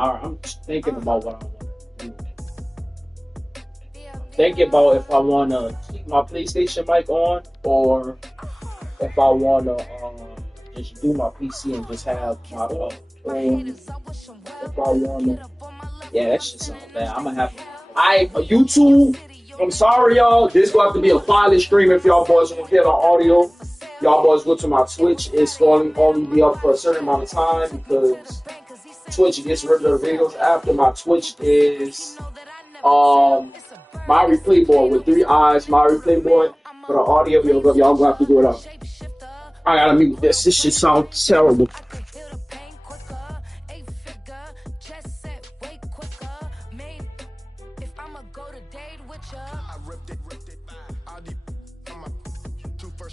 I'm thinking about what I want to do. Thinking about if I want to keep my PlayStation mic on or if I want to just do my PC and just have my if I want to, yeah, that shit sound bad. I'm gonna have YouTube. I'm sorry, y'all. This gonna have to be a pilot stream if y'all boys want to hear the audio. Y'all boys go to my Twitch. It's going to only be up for a certain amount of time because Twitch gets rid of the videos after. My Twitch is my replay board with 3 eyes. My replay board for the audio. Y'all gonna have to do it up. I gotta mute this. This shit sounds terrible.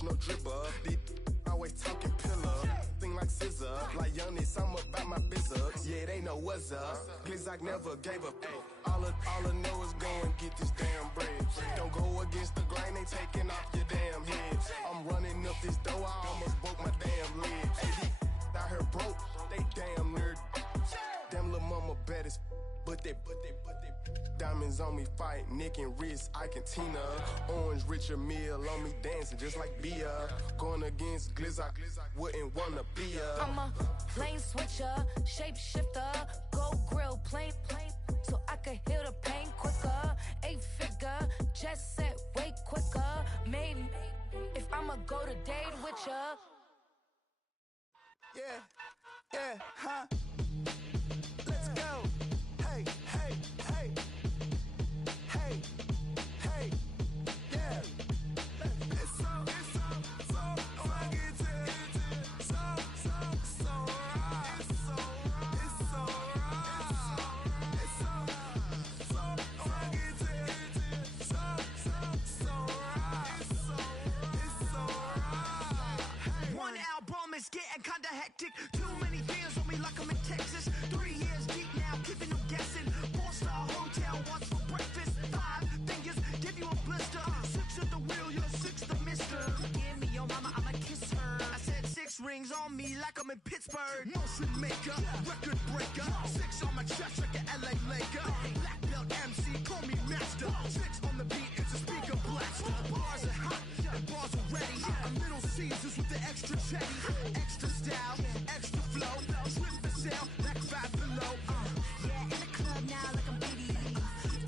No dribble, always talking pillar, thing like scissor, like youngest, I'm about my business. Yeah, they know what's up. Glizak never gave up. All I know is go and get this damn bread. Don't go against the grain, they taking off your damn head. I'm running up this door, I almost broke my damn legs. Hey, out here broke, they damn nerd. Damn little mama bad as but they diamonds on me fight, Nick and wrist, I can Tina. Orange Richard Mill on me dancing just like Bia. Going against Glizak, wouldn't wanna be a. I'm a lane switcher, shapeshifter, go grill, plain, so I can heal the pain quicker. 8-figure, jet set way quicker. Made if I'ma go to date with ya. Yeah, huh? Let's go. Hey, yeah. It's so fucking so right. It's so right. One album is getting kinda hectic. Too many fans on me like I'm in Texas. 3 years deep now, keeping them guessing. 4-star hotel, what's for breakfast? 5 fingers, give you a blister. 6 at the wheel, you're 6 the mister. Give me your mama, I'ma kiss her. I said 6 rings on me like I'm in Pittsburgh. Motion maker, record breaker. 6 on my chest like an LA Laker. Black belt MC, call me master. 6 on the beat, it's a speaker blaster. Bars are hot, and bars are ready. A Middle Caesars with the extra chetty. Extra style, extra flow. Trip for sale, like 5 below. Yeah, in the club now like I'm Diddy.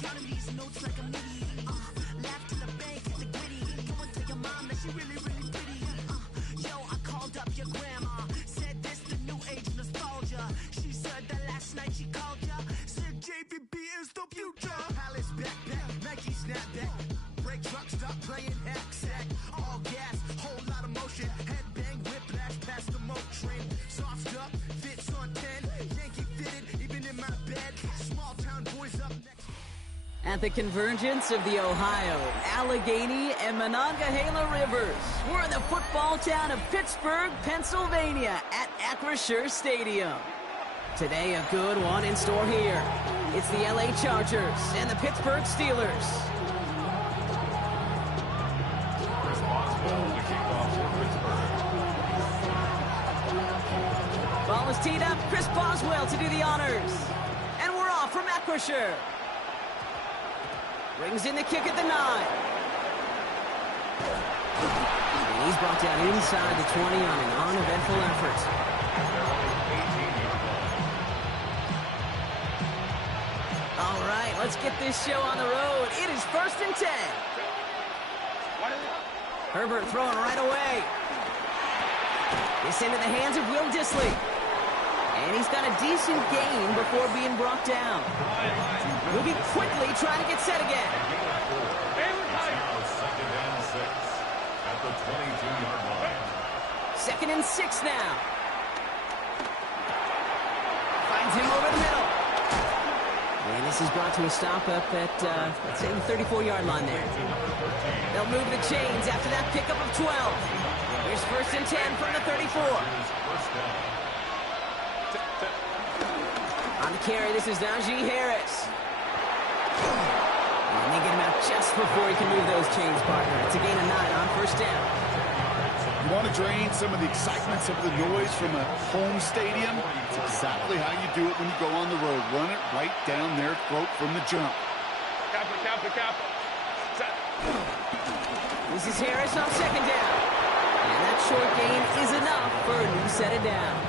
Counting these notes like a MIDI. Laugh to the bank, hit the gritty. Go and tell your mom that she really, really pretty. Yo, I called up your grandma. Said this the new age nostalgia. She said that last night she called ya. Said JVB is the future. Palace backpack, Nike snapback. Break truck, stop playing hack sack. All gas, whole lot of motion. Headbang, whiplash, past the moat train. Soft up, fits on 10. Yankee fitted, even in my bed. Small town boys up next. At the convergence of the Ohio, Allegheny, and Monongahela Rivers, we're in the football town of Pittsburgh, Pennsylvania at Acrisure Stadium. Today, a good one in store here. It's the LA Chargers and the Pittsburgh Steelers. Ball is teed up. Chris Boswell to do the honors. And we're off from Acrisure. Brings in the kick at the 9. And he's brought down inside the 20 on an uneventful effort. All right, let's get this show on the road. It is 1st and 10. Herbert throwing right away. This into the hands of Will Dissly. And he's got a decent gain before being brought down. Moving quickly, trying to get set again. At the 22-yard line. 2nd and 6 now. Finds him over the middle. And this is brought to a stop up at, let's say, the 34-yard line there. They'll move the chains after that pickup of 12. Here's 1st and 10 from the 34. On the carry, this is Najee Harris. And they get him out just before he can move those chains, partner. It's a gain of 9 on 1st down. You want to to drain some of the excitement, some of the noise from a home stadium. It's exactly how you do it when you go on the road. Run it right down their throat from the jump. This is Harris on second down. And that short gain is enough for a new set of downs.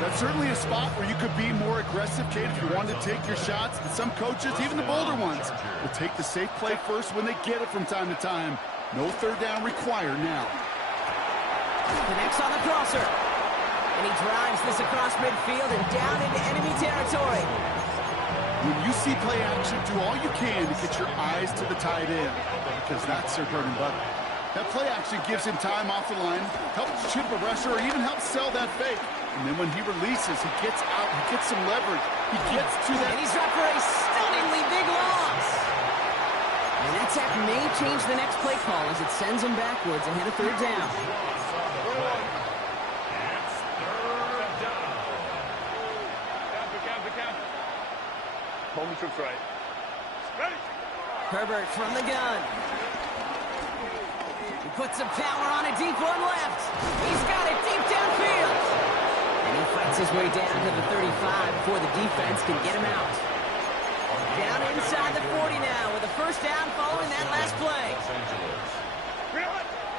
That's certainly a spot where you could be more aggressive, Kate, if you wanted to take your shots. But some coaches, even the bolder ones, will take the safe play first when they get it from time to time. No third down required now. Connects on the crosser. And he drives this across midfield and down into enemy territory. When you see play action, do all you can to get your eyes to the tight end, because that's their bread and butter. That play action gives him time off the line, helps chip a rusher, or even helps sell that fake. And then when he releases, he gets out, he gets some leverage. He gets to that. And he's dropped for a stunningly big loss. And that sack may change the next play call as it sends him backwards ahead of third down. Home troops right. Ready. Herbert from the gun. He puts some power on a deep one left. He's got it deep downfield. And he fights his way down to the 35 before the defense can get him out. Down inside the 40 now with a first down following that last play.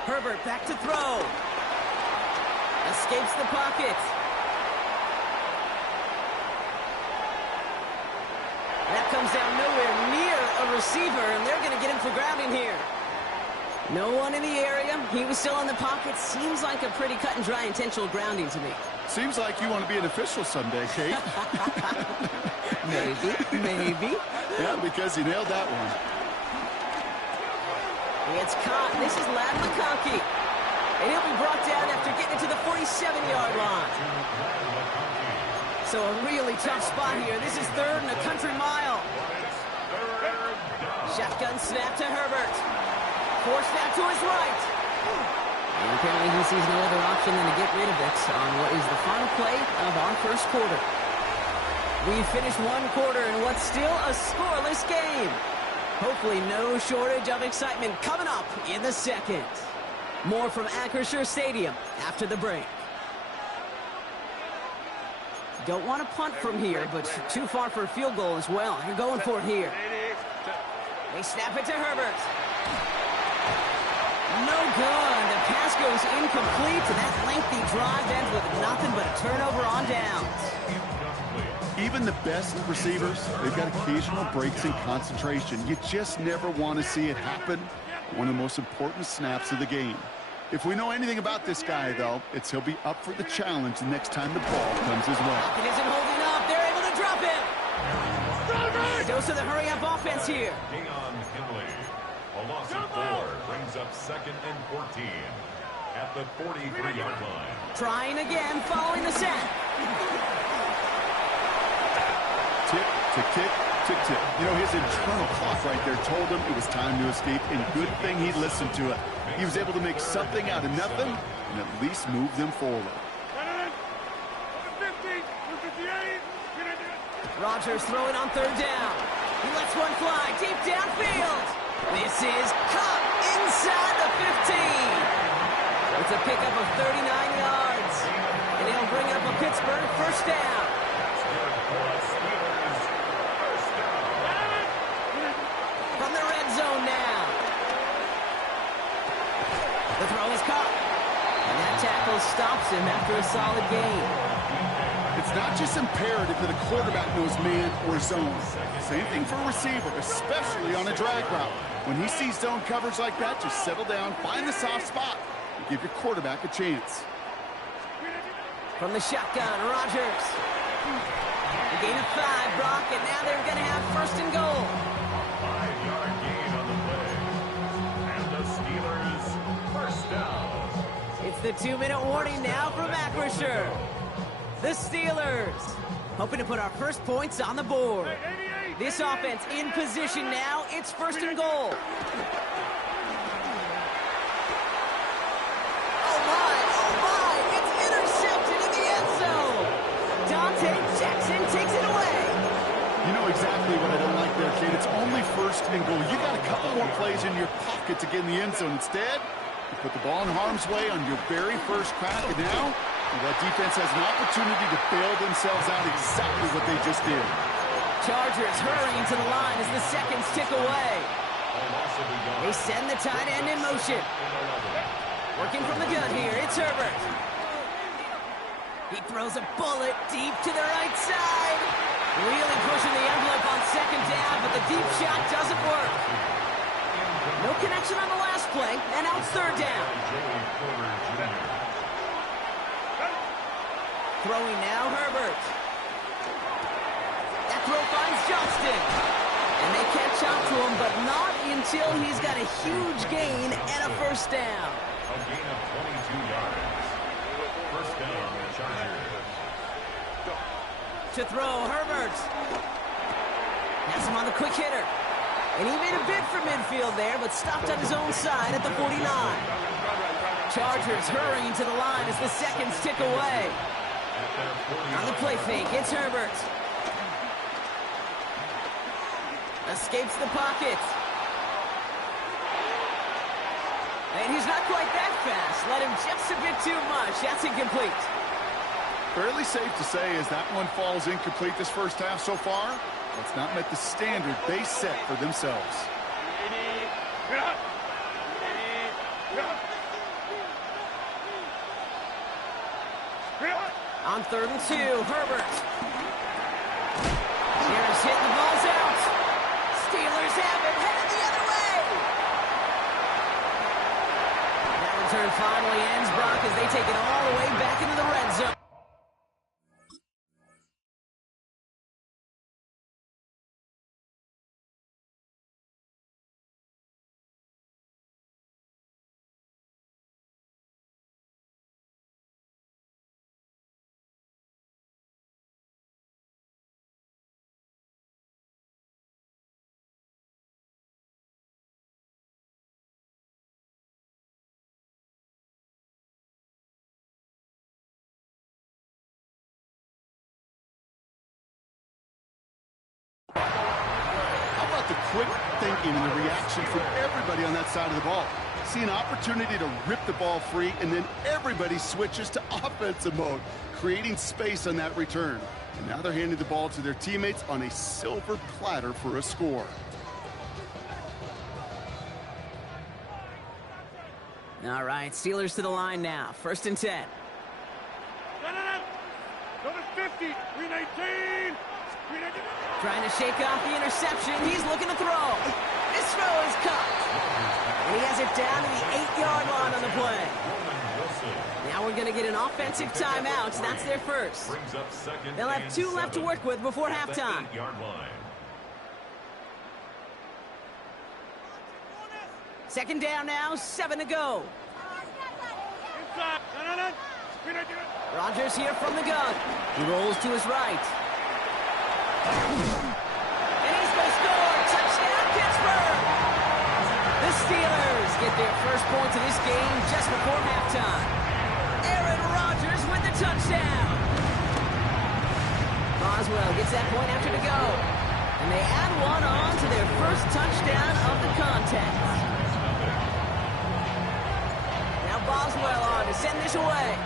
Herbert back to throw. Escapes the pocket. That comes down nowhere near a receiver, and they're going to get him for grounding here. No one in the area. He was still in the pocket. Seems like a pretty cut and dry intentional grounding to me. Seems like you want to be an official someday, Kate. Maybe. Yeah, because he nailed that one. It's caught. This is Ladd McConkey. And he'll be brought down after getting it to the 47-yard line. So a really tough spot here. This is third and a country mile. Shotgun snap to Herbert. Forced out to his right. And apparently he sees no other option than to get rid of it on what is the final play of our first quarter. We finished one quarter in what's still a scoreless game. Hopefully no shortage of excitement coming up in the second. More from Acrisure Stadium after the break. Don't want to punt from here, but too far for a field goal as well. You're going for it here. They snap it to Herbert. No good. The pass goes incomplete, and that lengthy drive ends with nothing but a turnover on downs. Even the best receivers, they've got occasional breaks in concentration. You just never want to see it happen. One of the most important snaps of the game. If we know anything about this guy, though, it's he'll be up for the challenge the next time the ball comes his way. It isn't holding up. They're able to drop him. Dose of the hurry-up offense here. Hang on, Henley. A loss of 4 brings up 2nd and 14 at the 43-yard line. Trying again following the sack. Tick, tick, tick, tick, tick. You know, his internal clock right there told him it was time to escape, and good thing he listened to it. He was able to make something out of nothing and at least move them forward. Rodgers throwing on third down. He lets one fly deep downfield. This is caught inside the 15. It's a pickup of 39 yards. And it'll bring up a Pittsburgh first down. From the red zone now. The throw is caught. And that tackle stops him after a solid gain. It's not just imperative that a quarterback knows man or zone. Same thing for a receiver, especially on a drag route. When he sees zone coverage like that, just settle down, find the soft spot, and give your quarterback a chance. From the shotgun, Rodgers. A gain of 5, Brock, and now they're going to have first and goal. 5-yard gain on the play. And the Steelers first down. It's the 2-minute warning now from Acrisure. The Steelers hoping to put our first points on the board. This offense in position now. It's first and goal. Oh my, it's intercepted in the end zone. Dante Jackson takes it away. You know exactly what I don't like there, kid. It's only first and goal. You got a couple more plays in your pocket to get in the end zone. Instead, You put the ball in harm's way on your very first crack, and now that defense has an opportunity to bail themselves out exactly what they just did. Chargers hurrying to the line as the seconds tick away. They send the tight end in motion. Working from the gun here, it's Herbert. He throws a bullet deep to the right side. Really pushing the envelope on second down, but the deep shot doesn't work. No connection on the last play, and now it's third down. Throwing now, Herbert. That throw finds Johnston. And they catch up to him, but not until he's got a huge gain and a first down. A gain of 22 yards. First down, Chargers. To throw, Herbert. Has him on the quick hitter. And he made a bid for midfield there, but stopped on his own side at the 49. Chargers hurrying to the line as the seconds tick away. On the play fake, it's Herbert. Escapes the pocket. And he's not quite that fast. Let him just a bit too much. That's incomplete. Fairly safe to say as that one falls incomplete this first half so far, it's not met the standard they set for themselves. On 3rd and 2, Herbert. Here's hit, the ball's out. Steelers have it, headed the other way. That return finally ends, Brock, as they take it all the way back into the red zone. How about the quick thinking and the reaction from everybody on that side of the ball? See an opportunity to rip the ball free, and then everybody switches to offensive mode, creating space on that return. And now they're handing the ball to their teammates on a silver platter for a score. All right, Steelers to the line now. 1st and 10. Number 50, 319. Trying to shake off the interception. He's looking to throw. This throw is caught. And he has it down to the 8-yard line on the play. Now we're going to get an offensive timeout. That's their first. They'll have 2 left to work with before halftime. Second down now, 7 to go. Rodgers here from the gun. He rolls to his right. And he's going to score. Touchdown, Pittsburgh. The Steelers get their first points of this game just before halftime. Aaron Rodgers with the touchdown. Boswell gets that point after to go. And they add one on to their first touchdown of the contest. Now Boswell on to send this away.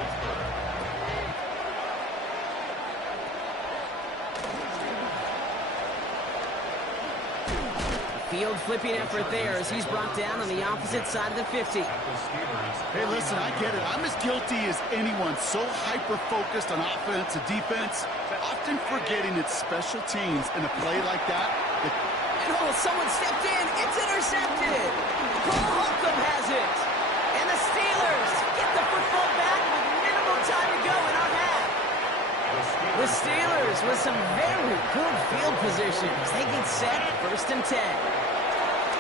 Field flipping effort there as he's brought down on the opposite side of the 50. Hey, listen, I get it. I'm as guilty as anyone. So hyper-focused on offense and defense, often forgetting it's special teams in a play like that. And someone stepped in. It's intercepted. Cole Holcomb has it. And the Steelers get the football back with minimal time to go in our half. The Steelers with some very good field positions. They get set, 1st and 10.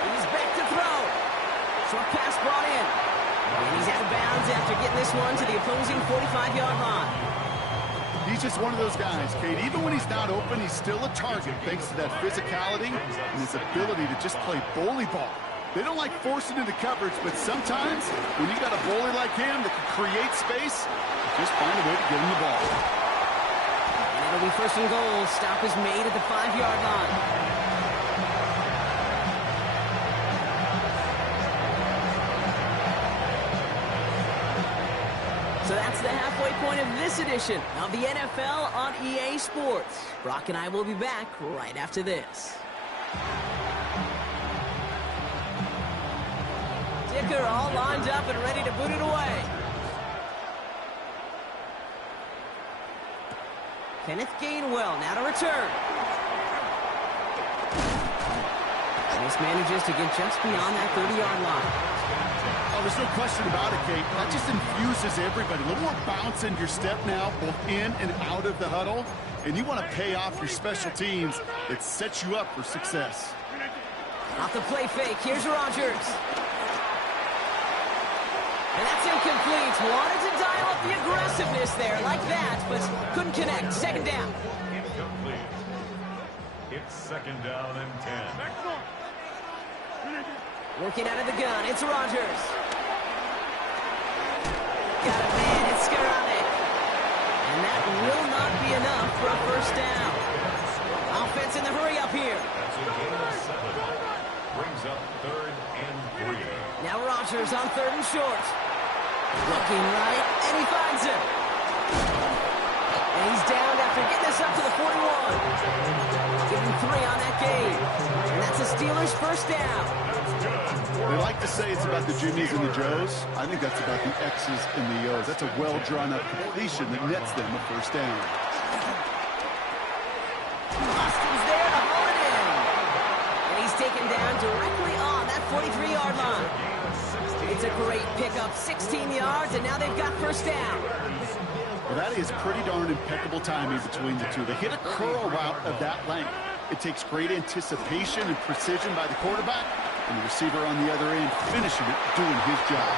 He's back to throw. Short pass brought in. And he's out of bounds after getting this one to the opposing 45-yard line. He's just one of those guys, Kate. Even when he's not open, he's still a target thanks to that physicality and his ability to just play bully ball. They don't like forcing into coverage, but sometimes when you got a bully like him that can create space, just find a way to get him the ball. And it'll be 1st and goal. Stop is made at the 5-yard line. So that's the halfway point of this edition of the NFL on EA Sports. Brock and I will be back right after this. Dicker all lined up and ready to boot it away. Kenneth Gainwell now to return. This manages to get just beyond that 30-yard line. Oh, there's no question about it, Kate. That just infuses everybody. A little more bounce in your step now, both in and out of the huddle. And you want to pay off your special teams. It sets you up for success. Off the play fake, here's Rodgers. And that's incomplete. Wanted to dial up the aggressiveness there like that, but couldn't connect. Second down. Incomplete. It's second down and 10. Working out of the gun, it's Rodgers. Got a man, it's Skoranek. And that will not be enough for a first down. Offense in the hurry up here. That's a gain of 7. Brings up third and 3. Now Rodgers on third and short. Looking right, and he finds him. And he's down after getting this up to the 41. Give him 3 on that game. And that's the Steelers' first down. They like to say it's about the Jimmies and the Joes. I think that's about the X's and the O's. That's a well-drawn-up completion that nets them a first down. Austin's there to haul it in. And he's taken down directly on that 43-yard line. It's a great pickup, 16 yards, and now they've got first down. Well, that is pretty darn impeccable timing between the two. They hit a curl route of that length. It takes great anticipation and precision by the quarterback, and the receiver on the other end finishing it, doing his job.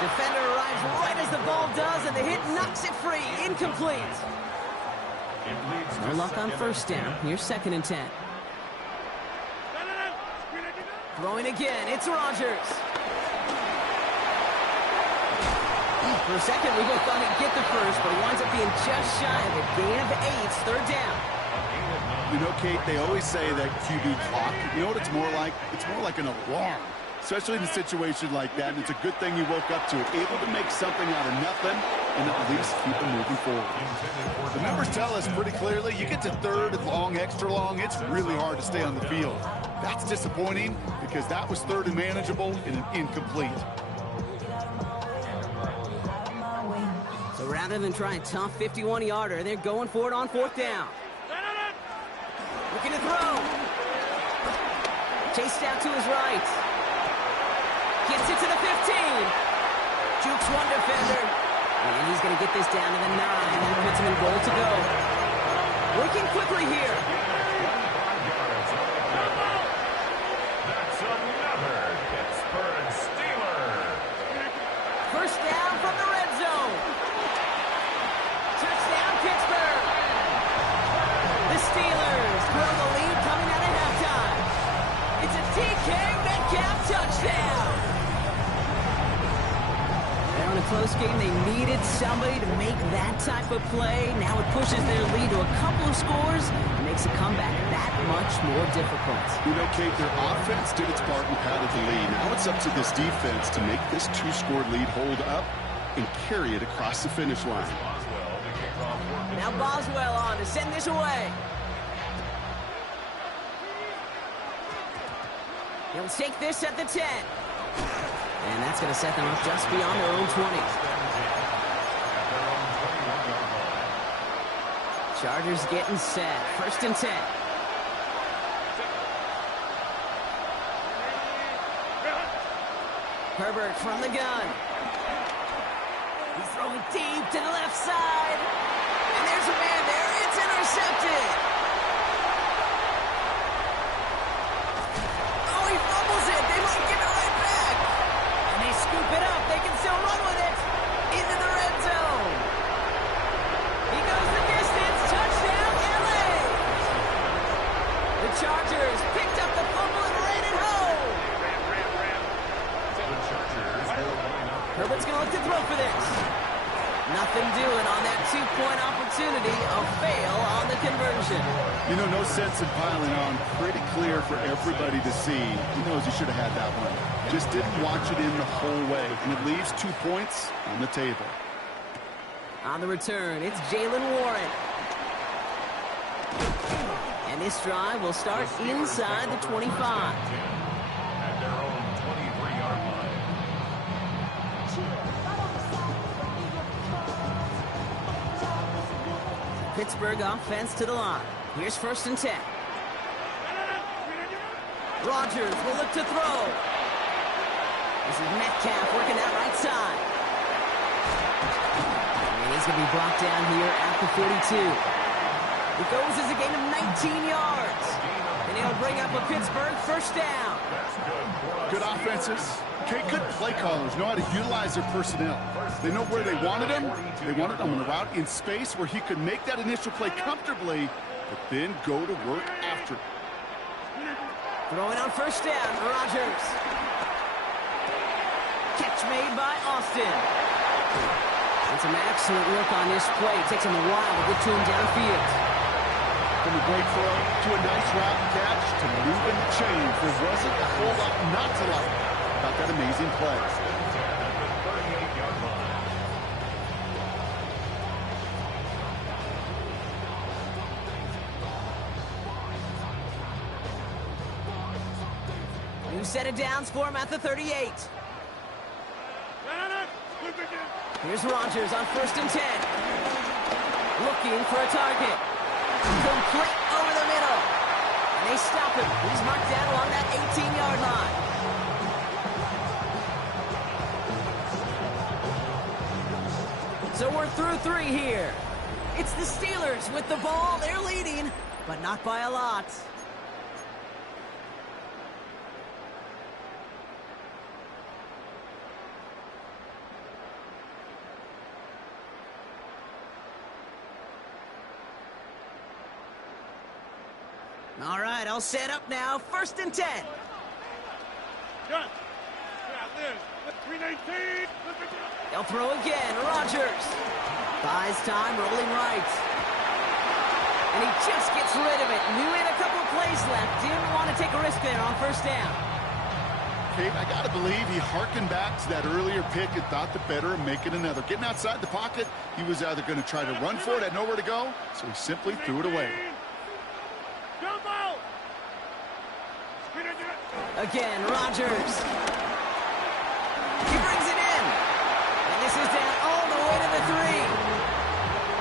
Defender arrives right as the ball does, and the hit knocks it free. Incomplete. No luck on first down. Here's second and 10. Throwing again. It's Rodgers. For a second, we both thought he'd get the first, but he winds up being just shy of a gain of 8. Third down. You know, Kate, they always say that QB clock, you know what it's more like? It's more like an alarm, especially in a situation like that. And it's a good thing you woke up to it, able to make something out of nothing and at least keep it moving forward. The numbers tell us pretty clearly, you get to third and long, extra long, it's really hard to stay on the field. That's disappointing because that was third and manageable and an incomplete. So rather than try a tough 51-yarder, they're going for it on fourth down. Looking to throw. Chased out to his right. Gets it to the 15. Jukes one defender. And he's going to get this down to the 9. That puts him in goal to go. Working quickly here. That's another Pittsburgh Steeler. First down from the red zone. Touchdown, Pittsburgh. The Steelers grow the lead coming out of halftime. It's a DK Metcalf touchdown. They're on a close game. They needed somebody to make that type of play. Now it pushes their lead to a couple of scores and makes a comeback that much more difficult. You know, Kate, their offense did its part and padded the lead. Now it's up to this defense to make this 2-score lead hold up and carry it across the finish line. Now Boswell on to send this away. He'll take this at the 10. And that's going to set them up just beyond their own 20. Chargers getting set. First and 10. Herbert from the gun. He's throwing deep to the left side. And there's a man there. It's intercepted. Oh, he fumbles it. They might give it right back. And they scoop it up. They can still run with it. Into the red zone. He goes the distance. Touchdown, LA. The Chargers picked up the fumble and ran it home. Herbert's going to look to throw for this. Nothing doing on that 2-point opportunity. A fail on the conversion. You know, no sense in piling on. Pretty clear for everybody to see. He knows he should have had that one. Just didn't watch it in the whole way. And it leaves 2 points on the table. On the return, it's Jalen Warren. And this drive will start inside the 25. At their own 23-yard line. Pittsburgh offense to the line. Here's 1st and 10. Rodgers will look to throw. This is Metcalf working that right side. And he's going to be brought down here at the 42. It goes as a gain of 19 yards. And it'll bring up a Pittsburgh 1st down. Good offenses. Okay, good play callers know how to utilize their personnel. They know where they wanted him. They wanted him on a route in space where he could make that initial play comfortably, but then go to work after it. Throwing on 1st down, Rodgers. Catch made by Austin. And some excellent work on this play. It takes him a while to get to him downfield. From a great throw to a nice route catch to move and change. There wasn't a whole lot not to like about that amazing play. New set of downs for him at the 38. Here's Rodgers on 1st and 10. Looking for a target. Complete over the middle. And they stop him. He's marked down along that 18-yard line. So we're through 3 here. It's the Steelers with the ball. They're leading, but not by a lot. All right, I'll set up now. 1st and 10. They'll throw again. Rodgers buys time, rolling right. And he just gets rid of it. Knew he had a couple plays left. Didn't want to take a risk there on 1st down. Kate, I got to believe he harkened back to that earlier pick and thought the better of making another. Getting outside the pocket, he was either going to try to run for it, had nowhere to go, so he simply threw it away. Again, Rodgers. He brings it in. And this is down all the way to the 3.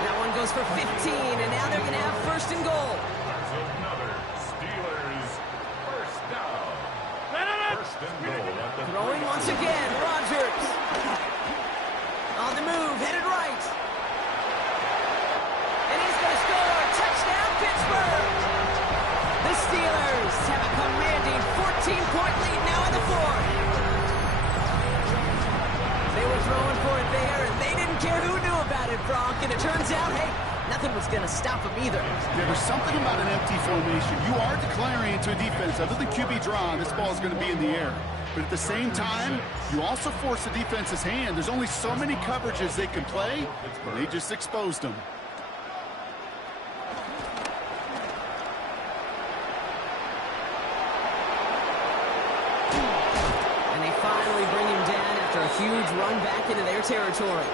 That one goes for 15, and now they're going to have 1st and goal. There's another Steelers 1st down. 1st and goal at the Throwing once again, Rodgers. On the move, headed right. And he's going to score. Touchdown, Pittsburgh. The Steelers have a commanding 14-point lead now in the 4th. They were throwing for it there, and they didn't care who knew about it, Bronk. And it turns out, hey, nothing was going to stop them either. Yeah, there's something about an empty formation. You are declaring into a defense. Other than QB draw, this ball is going to be in the air. But at the same time, you also force the defense's hand. There's only so many coverages they can play, and they just exposed them. Huge run back into their territory.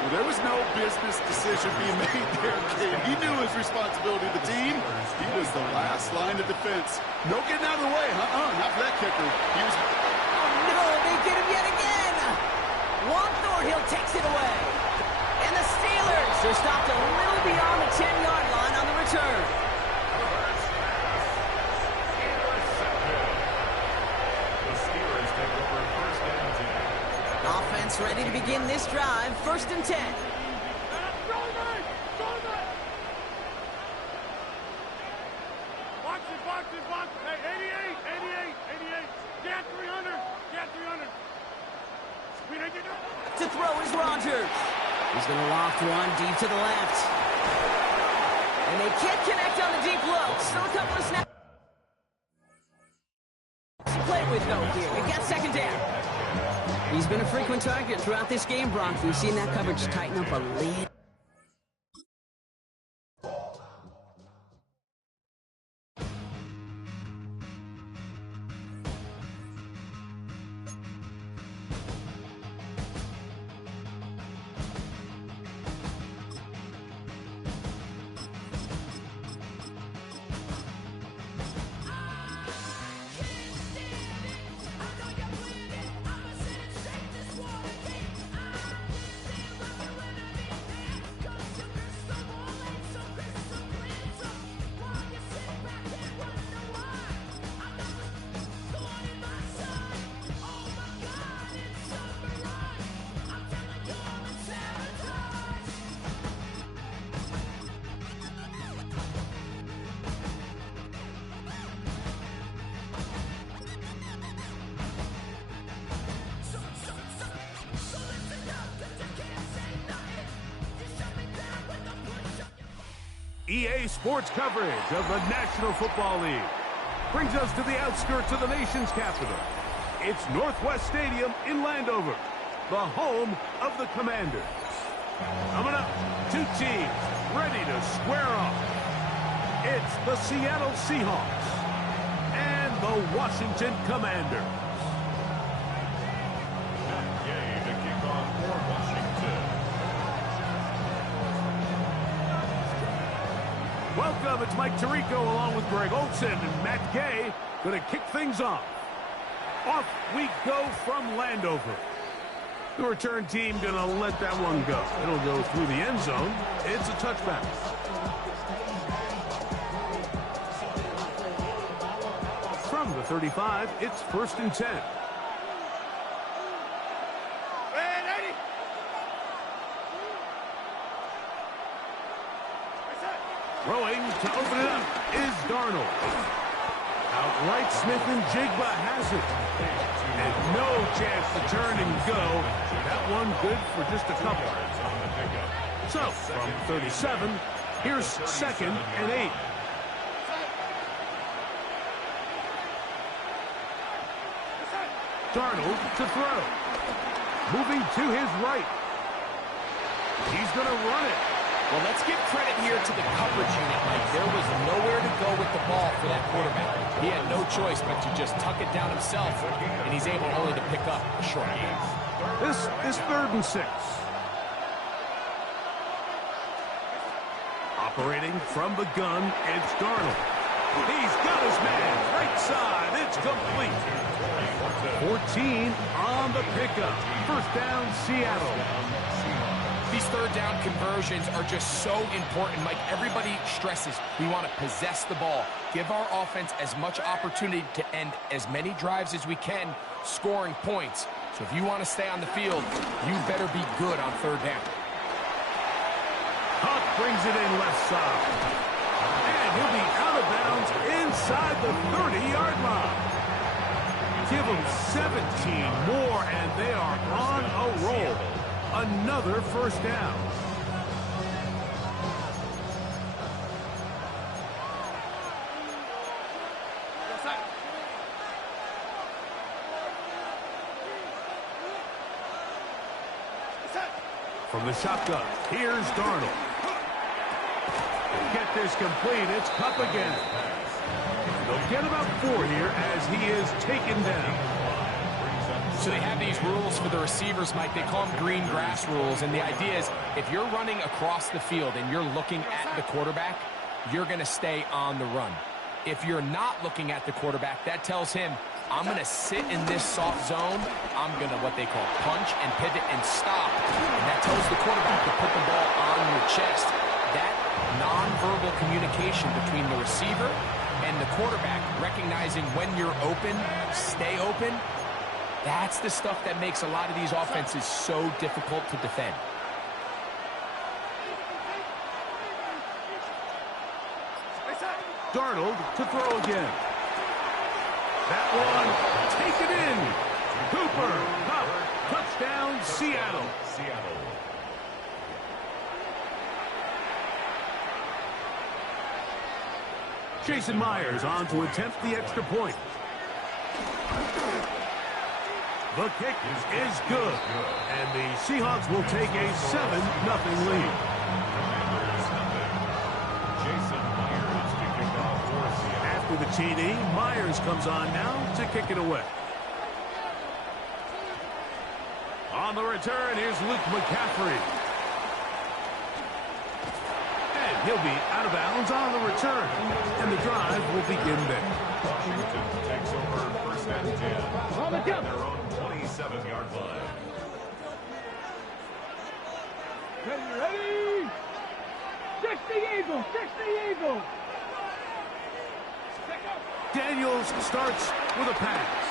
Well, there was no business decision being made there, kid. He knew his responsibility to the team. He was the last line of defense. No getting out of the way. Not for that kicker. He was... Oh, no, they get him yet again. Juan Thornhill takes it away. And the Steelers are stopped a little beyond the 10-yard line on the return. Offense ready to begin this drive. 1st and 10. Box it. Hey, 88. Get 300. To throw is Rodgers. He's going to loft one deep to the left. And they can't connect on the deep low. Still a couple of snaps to play with, though, here. They got 2nd down. He's been a frequent target throughout this game, Bronx. We've seen that coverage tighten up a little. EA Sports coverage of the National Football League brings us to the outskirts of the nation's capital. It's Northwest Stadium in Landover, the home of the Commanders. Coming up, two teams ready to square off. It's the Seattle Seahawks and the Washington Commanders. To kick off for Washington. Welcome, it's Mike Tirico along with Greg Olson and Matt Gay going to kick things off. Off we go from Landover. The return team going to let that one go. It'll go through the end zone. It's a touchback. From the 35, it's 1st and 10. Throwing to open it up is Darnold. Outright Smith and Jigba has it. And no chance to turn and go. That one good for just a couple. So, from 37, here's 2nd and 8. Darnold to throw. Moving to his right. He's going to run it. Well, let's give credit here to the coverage unit, Mike. There was nowhere to go with the ball for that quarterback. He had no choice but to just tuck it down himself, and he's able only to pick up a short gain. This is 3rd and 6. Operating from the gun, it's Darnold. He's got his man. Right side. It's complete. 14 on the pickup. 1st down, Seattle. These 3rd down conversions are just so important, Mike. Everybody stresses we want to possess the ball, give our offense as much opportunity to end as many drives as we can, scoring points. So if you want to stay on the field, you better be good on 3rd down. Huck brings it in left side. And he'll be out of bounds inside the 30-yard line. Give them 17 more, and they are on a roll. Another 1st down. From the shotgun, here's Darnold. Get this complete, it's Cup again. They'll get about 4 here as he is taken down. So they have these rules for the receivers, Mike. They call them green grass rules, and the idea is if you're running across the field and you're looking at the quarterback, you're going to stay on the run. If you're not looking at the quarterback, that tells him, I'm going to sit in this soft zone. I'm going to, what they call, punch and pivot and stop. And that tells the quarterback to put the ball on your chest. That nonverbal communication between the receiver and the quarterback, recognizing when you're open, stay open, that's the stuff that makes a lot of these offenses so difficult to defend. Darnold to throw again. That one, take it in. Cooper, up, touchdown, Seattle. Jason Myers on to attempt the extra point. The kick is good, and the Seahawks will take a 7-0 lead. After the TD, Myers comes on now to kick it away. On the return, here's Luke McCaffrey. And he'll be out of bounds on the return, and the drive will begin there. Washington takes over 1st and 10 On the jump. their own 27-yard line. Ready? 60 Eagles, 60 Eagles. Daniels starts with a pass.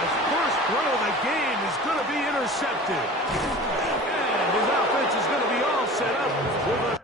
His first throw of the game is going to be intercepted. And his offense is going to be all set up with a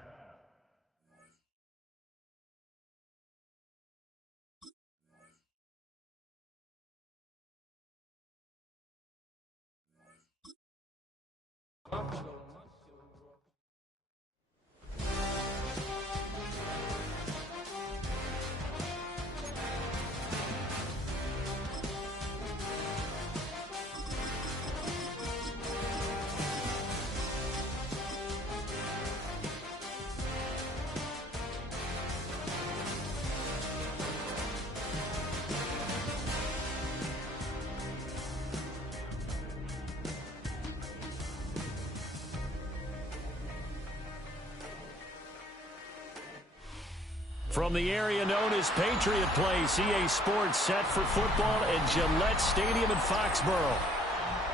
From the area known as Patriot Place, EA Sports set for football at Gillette Stadium in Foxborough.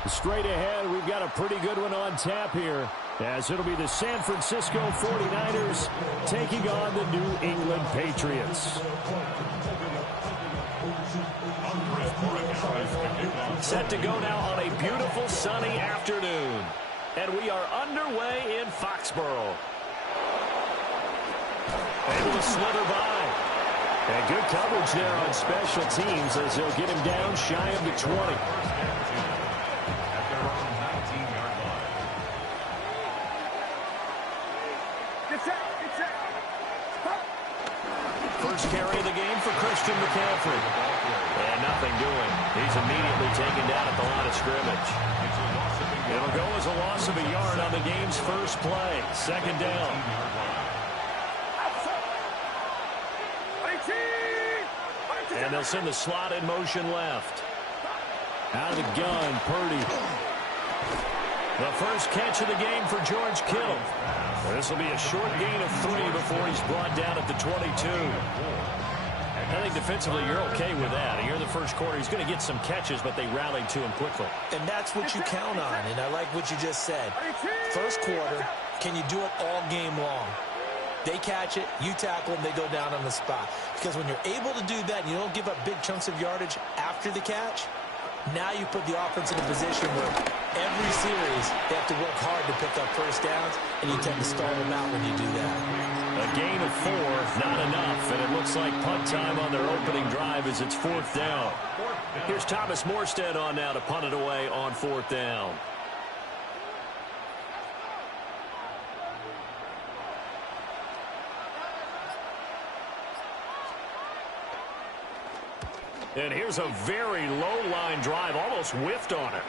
Straight ahead, we've got a pretty good one on tap here, as it'll be the San Francisco 49ers taking on the New England Patriots. Set to go now on a beautiful sunny afternoon. And we are underway in Foxborough. Able to slither by. And good coverage there on special teams as they'll get him down shy of the 20. First carry of the game for Christian McCaffrey. And nothing doing. He's immediately taken down at the line of scrimmage. It'll go as a loss of a yard on the game's first play. Second down. And they'll send the slot in motion left. Out of the gun, Purdy. The first catch of the game for George Kittle. This will be a short gain of 3 before he's brought down at the 22. I think defensively you're okay with that. Here in the first quarter, he's going to get some catches, but they rallied to him quickly. And that's what you count on, and I like what you just said. First quarter, can you do it all game long? They catch it, you tackle them, they go down on the spot. Because when you're able to do that and you don't give up big chunks of yardage after the catch, now you put the offense in a position where every series they have to work hard to pick up first downs, and you tend to stall them out when you do that. A gain of 4, not enough, and it looks like punt time on their opening drive as it's 4th down. Here's Thomas Morstead on now to punt it away on 4th down. And here's a very low-line drive, almost whiffed on it.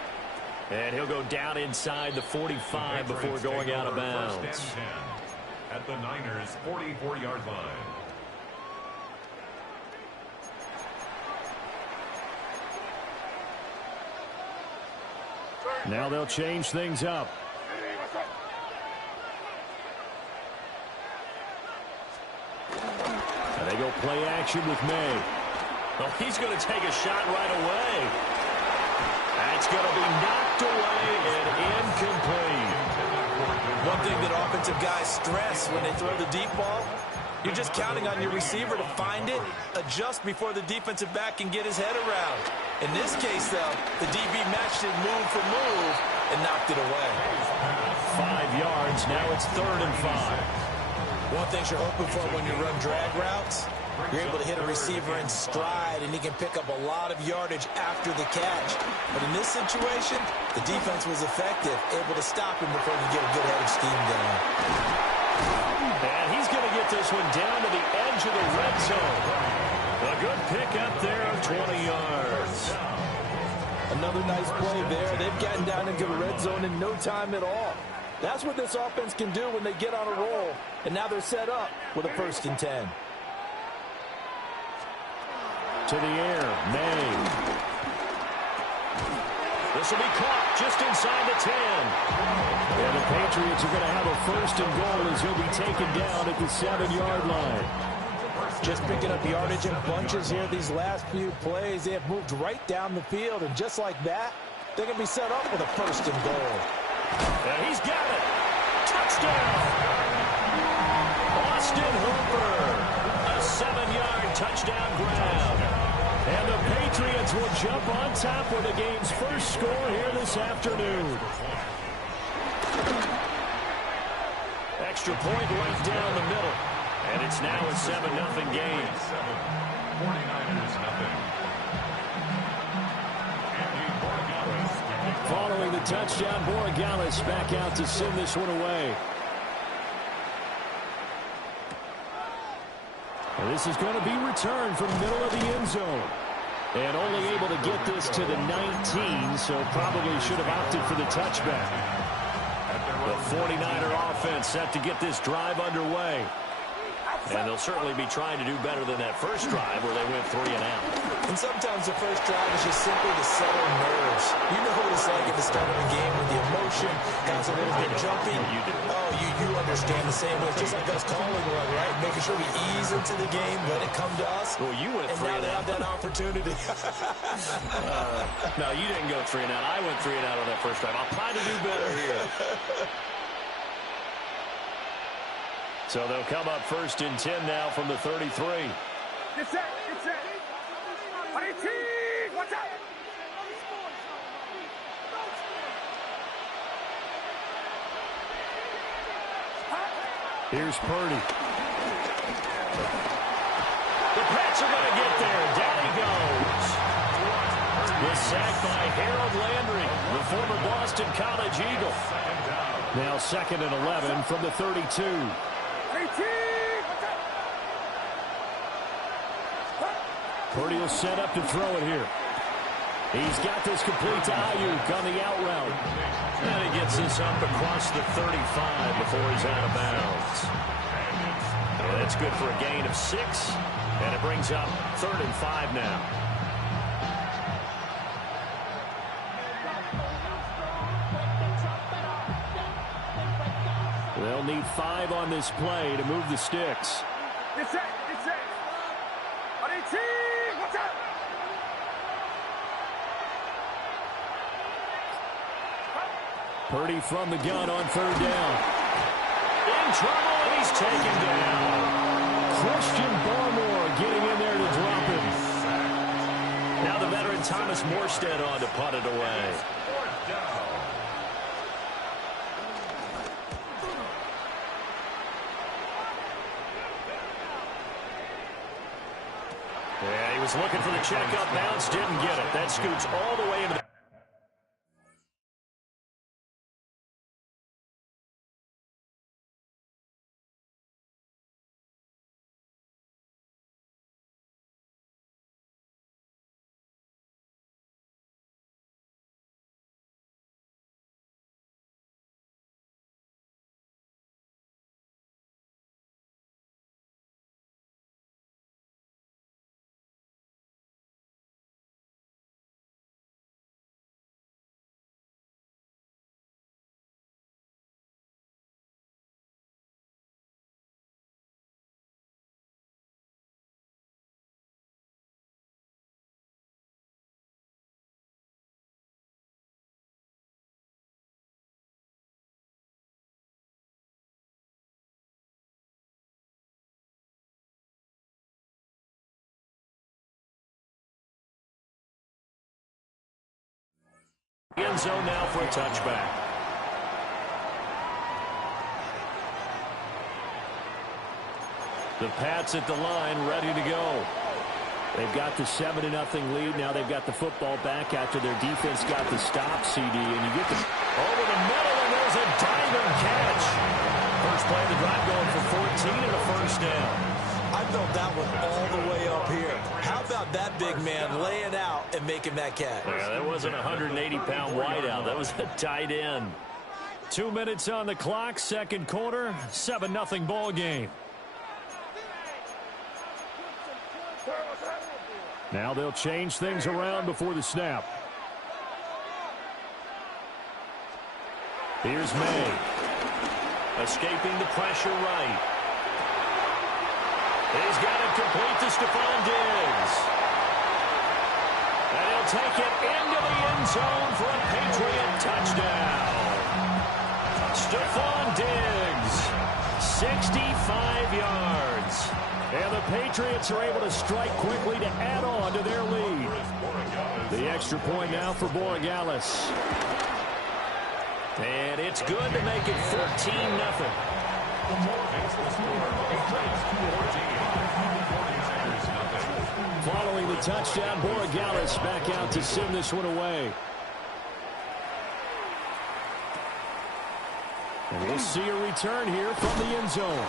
And he'll go down inside the 45 before going out of bounds. At the Niners' 44-yard line. Now they'll change things up. And they go play action with May. Well, he's going to take a shot right away. That's going to be knocked away and incomplete. One thing that offensive guys stress when they throw the deep ball, you're just counting on your receiver to find it, adjust before the defensive back can get his head around. In this case, though, the DB matched it move for move and knocked it away. 5 yards. Now it's 3rd and 5. One thing you're hoping for when you run drag routes, you're able to hit a receiver in stride, and he can pick up a lot of yardage after the catch. But in this situation, the defense was effective, able to stop him before he could get a good head of steam going. And he's going to get this one down to the edge of the red zone. A good pick up there of 20 yards. Another nice play there. They've gotten down into the red zone in no time at all. That's what this offense can do when they get on a roll. And now they're set up with a 1st and 10. To the air, May. This will be caught just inside the 10. And the Patriots are going to have a 1st and goal as he'll be taken down at the 7-yard line. Just picking up yardage in bunches here these last few plays. They have moved right down the field, and just like that, they're going to be set up with a 1st and goal. And he's got it. Touchdown. Austin Hooper. A 7-yard touchdown grab. And the Patriots will jump on top with the game's first score here this afternoon. Extra point right down the middle. And it's now a 7-0 game. 49ers nothing. Following the touchdown, Borregales back out to send this one away. And this is going to be returned from the middle of the end zone. And only able to get this to the 19, so probably should have opted for the touchback. The 49er offense set to get this drive underway. And they'll certainly be trying to do better than that first drive where they went 3 and out. And sometimes the first drive is just simply to settle nerves. You know what it's like at the start of a game when the emotion has a little bit jumpy. You do. Oh, you understand the same way. It's just like us calling one, right? Making sure we ease into the game, let it come to us. Well, you went 3 and out. And now they have that opportunity. No, you didn't go 3 and out. I went 3 and out on that first drive. I'll try to do better here. So they'll come up 1st and 10 now from the 33. Get set, get set. 18, watch out. Here's Purdy. The Pats are going to get there. Down he goes. The sack by Harold Landry, the former Boston College Eagle. Now 2nd and 11 from the 32. Purdy will set up to throw it here. He's got this complete to Ayuk on the out route. And he gets this up across the 35 before he's out of bounds. And that's good for a gain of 6. And it brings up 3rd and 5 now. They'll need 5 on this play to move the sticks. Get set, get set. 18, watch out. Purdy from the gun on 3rd down. In trouble, and he's taken down. Christian Barmore getting in there to drop him. Now the veteran Thomas Morstead on to punt it away. Yeah, he was looking for the checkup bounce, didn't get it. That scoots all the way into the... End zone now for a touchback. The Pats at the line, ready to go. They've got the 7-0 lead. Now they've got the football back after their defense got the stop, CD. And you get the over the middle, and there's a diamond catch. First play of the drive going for 14 and a 1st down. I felt that one all the way up here. How about that big man laying out and making that catch? Yeah, that wasn't a 180-pound wideout. That was a tight end. 2 minutes on the clock, 2nd quarter, 7-0 ball game. Now they'll change things around before the snap. Here's May. Escaping the pressure right. He's got it complete to Stephon Diggs. And he'll take it into the end zone for a Patriot touchdown. Stephon Diggs, 65 yards. And the Patriots are able to strike quickly to add on to their lead. The extra point now for Borregales. And it's good to make it 14-0. Following the touchdown, Borregales back out to send this one away. And we'll see a return here from the end zone.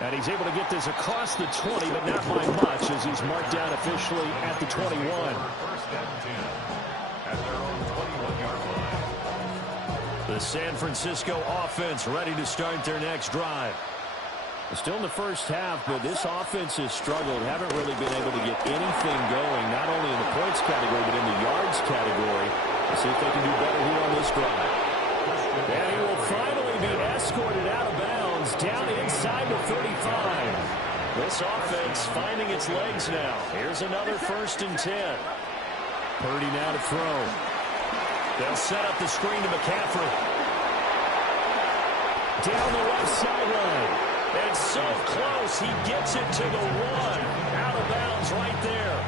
And he's able to get this across the 20, but not by much, as he's marked down officially at the 21. The San Francisco offense ready to start their next drive. Still in the first half, but this offense has struggled. Haven't really been able to get anything going, not only in the points category, but in the yards category. Let's see if they can do better here on this drive. And he will finally be escorted out of bounds down inside the 35. This offense finding its legs now. Here's another 1st and 10. Purdy now to throw. They'll set up the screen to McCaffrey. Down the left sideline. And so close, he gets it to the 1. Out of bounds right there.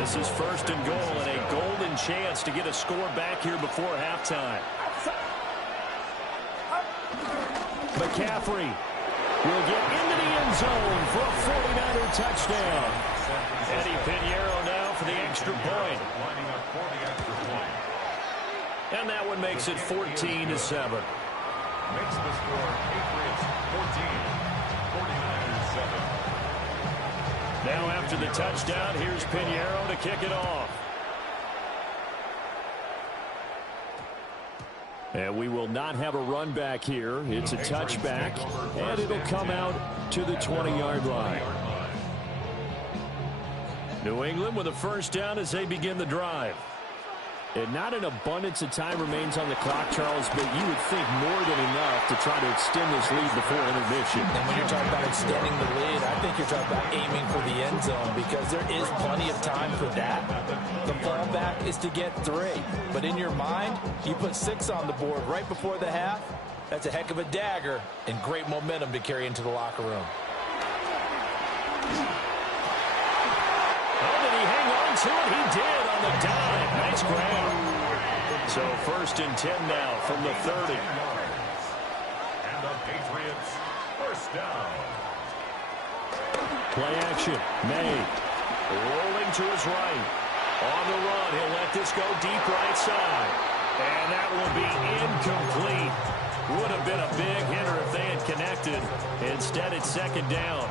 This is 1st and goal and a golden chance to get a score back here before halftime. McCaffrey will get into the end zone for a 49er touchdown. Eddie Pinheiro now for the extra point. And that one makes it 14-7. Makes the score Patriots 14, 49ers 7. Now after the touchdown, here's Pinheiro to kick it off. And we will not have a run back here. It's a touchback, and it'll come out to the 20-yard line. New England with a 1st down as they begin the drive. And not an abundance of time remains on the clock, Charles, but you would think more than enough to try to extend this lead before intermission. And when you're talking about extending the lead, I think you're talking about aiming for the end zone because there is plenty of time for that. The fallback is to get 3. But in your mind, you put 6 on the board right before the half. That's a heck of a dagger and great momentum to carry into the locker room. Oh, did he hang on to it? He did on the dive. Nice grab. So 1st and 10 now from the 30. And the Patriots 1st down. Play action. May. Rolling to his right. On the run. He'll let this go deep right side. And that will be incomplete. Would have been a big hitter if they had connected. Instead, it's 2nd down.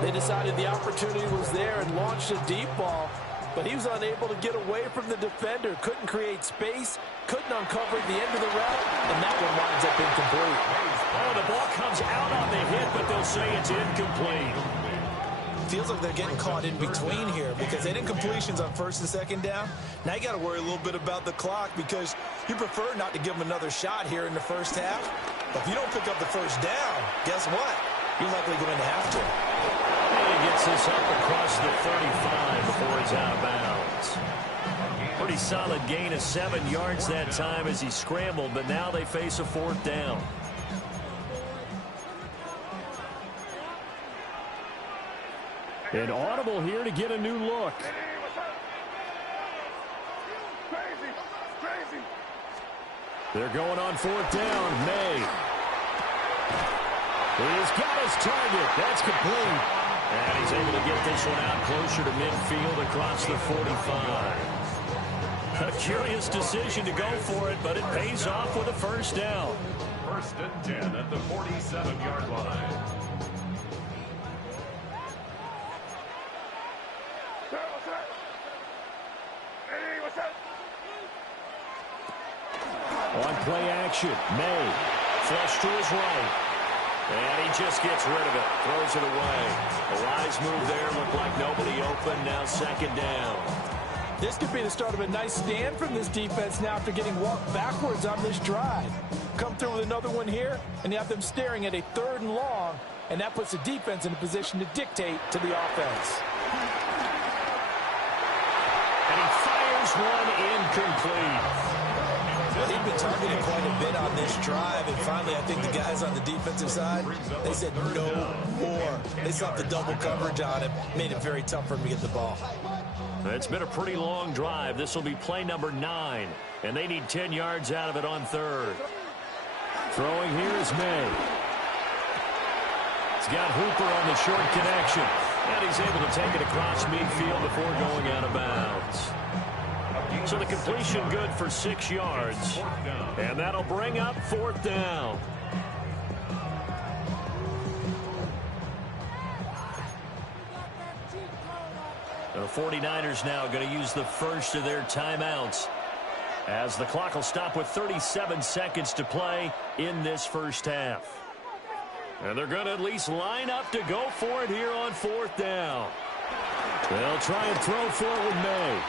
They decided the opportunity was there and launched a deep ball, but he was unable to get away from the defender, couldn't create space, couldn't uncover the end of the route, and that one winds up incomplete. Oh, the ball comes out on the hit, but they'll say it's incomplete. Feels like they're getting caught in between here because they did incompletions on 1st and 2nd down. Now you got to worry a little bit about the clock because you prefer not to give them another shot here in the 1st half. But if you don't pick up the 1st down, guess what? You're likely going to have to. And he gets this up across the 35 before he's out of bounds. Pretty solid gain of 7 yards that time as he scrambled, but now they face a 4th down. An audible here to get a new look. They're going on 4th down. May. He's got his target. That's complete. And he's able to get this one out closer to midfield across the 45. A curious decision to go for it, but it pays off with a 1st down. 1st and 10 at the 47-yard line. On play action, May. Flush to his right. And he just gets rid of it. Throws it away. A wise move there. Looked like nobody open. Now 2nd down. This could be the start of a nice stand from this defense now after getting walked backwards on this drive. Come through with another one here, and you have them staring at a 3rd and long, and that puts the defense in a position to dictate to the offense. And he fires one incomplete. They've been targeted quite a bit on this drive, and finally I think the guys on the defensive side, they said no more. They slapped the double coverage on him, made it very tough for him to get the ball. It's been a pretty long drive. This will be play number 9, and they need 10 yards out of it on 3rd. Throwing here is May. He's got Hooper on the short connection, and he's able to take it across midfield before going out of bounds. So the completion good for 6 yards. And that'll bring up 4th down. The 49ers now going to use the first of their timeouts. as the clock will stop with 37 seconds to play in this first half. And they're going to at least line up to go for it here on 4th down. They'll try and throw for it with May.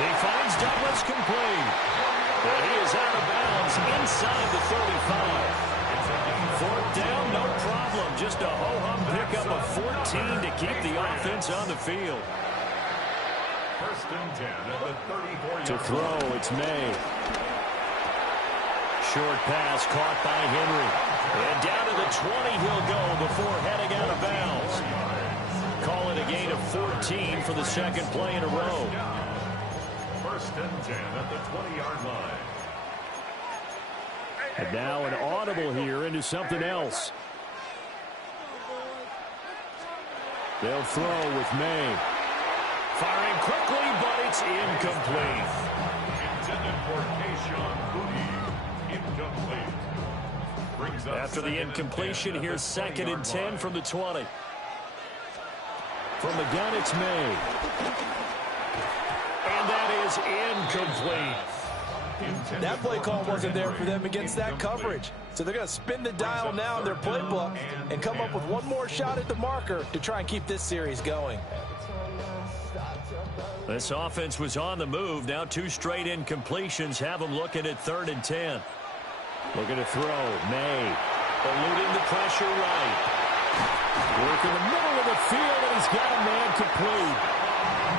He finds Douglas complete. And he is out of bounds inside the 35. 4th down, no problem. Just a ho-hum pickup of 14 to keep the offense on the field. 1st and 10 at the 34-yard to throw, it's May. Short pass caught by Henry. And down to the 20 he'll go before heading out of bounds. Call it a gain of 14 for the second play in a row. 1st and 10 at the 20-yard line. And now an audible here into something else. They'll throw with May. Firing quickly, but it's incomplete. Intended for Keyshawn Boutte. Incomplete. Brings up after the incompletion, here's 2nd and 10 from the 20. From the gun, it's May. And that is incomplete. That play call wasn't there for them against that coverage. So they're going to spin the dial now in their playbook and come up with one more shot at the marker to try and keep this series going. This offense was on the move. Now 2 straight incompletions have them looking at 3rd and 10. Looking to throw. May eluding the pressure right. Working the middle of the field, and he's got a man complete.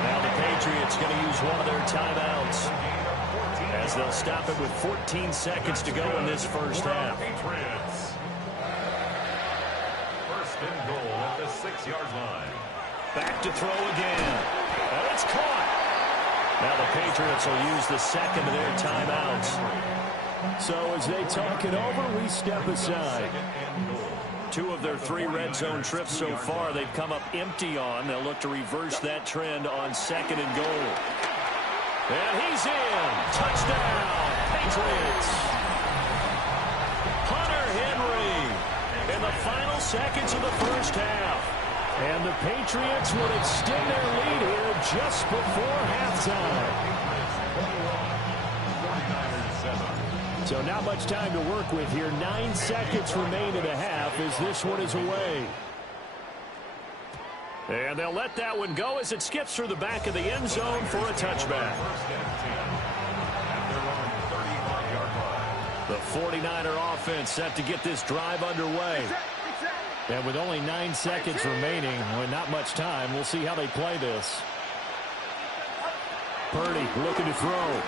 Now the Patriots going to use one of their timeouts, as they'll stop it with 14 seconds to go in this first half. 1st and goal at the 6-yard line. Back to throw again. And it's caught. Now the Patriots will use the second of their timeouts. So as they talk it over, we step aside. 2 of their 3 red zone trips so far they've come up empty on. They'll look to reverse that trend on 2nd and goal. And he's in. Touchdown, Patriots. Hunter Henry in the final seconds of the first half. And the Patriots would extend their lead here just before halftime. So not much time to work with here. 9 seconds remain in the half as this one is away. And they'll let that one go as it skips through the back of the end zone for a touchback. The 49er offense set to get this drive underway. And with only 9 seconds remaining, with not much time, we'll see how they play this. Purdy looking to throw.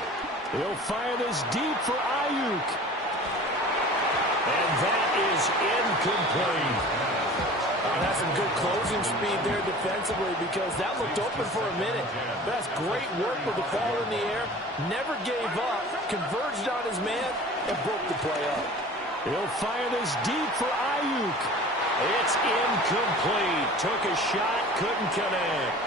He'll fire this deep for Ayuk. And that is incomplete. That's some good closing speed there defensively, because that looked open for a minute. That's great work with the ball in the air. Never gave up, converged on his man, and broke the play up. He'll fire this deep for Ayuk. It's incomplete. Took a shot, couldn't connect.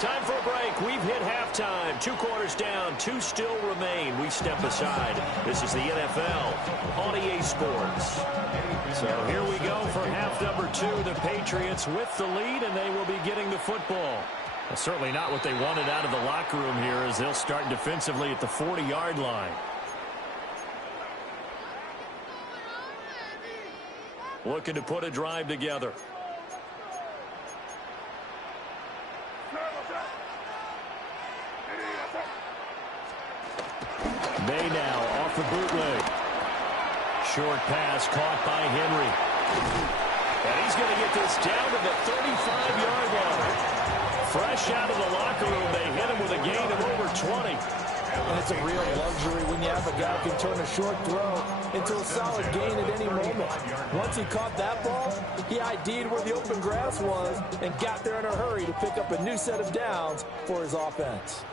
Time for a break. We've hit halftime. 2 quarters down, 2 still remain. We step aside. This is the NFL on EA Sports. So here we go for half number 2. The Patriots with the lead, and they will be getting the football. Well, certainly not what they wanted out of the locker room here, as they'll start defensively at the 40-yard line. Looking to put a drive together. May now off the bootleg. Short pass caught by Henry. And he's going to get this down to the 35-yard line. Fresh out of the locker room, they hit him with a gain of over 20. And it's a real luxury when you have a guy who can turn a short throw into a solid gain at any moment. Once he caught that ball, he ID'd where the open grass was and got there in a hurry to pick up a new set of downs for his offense.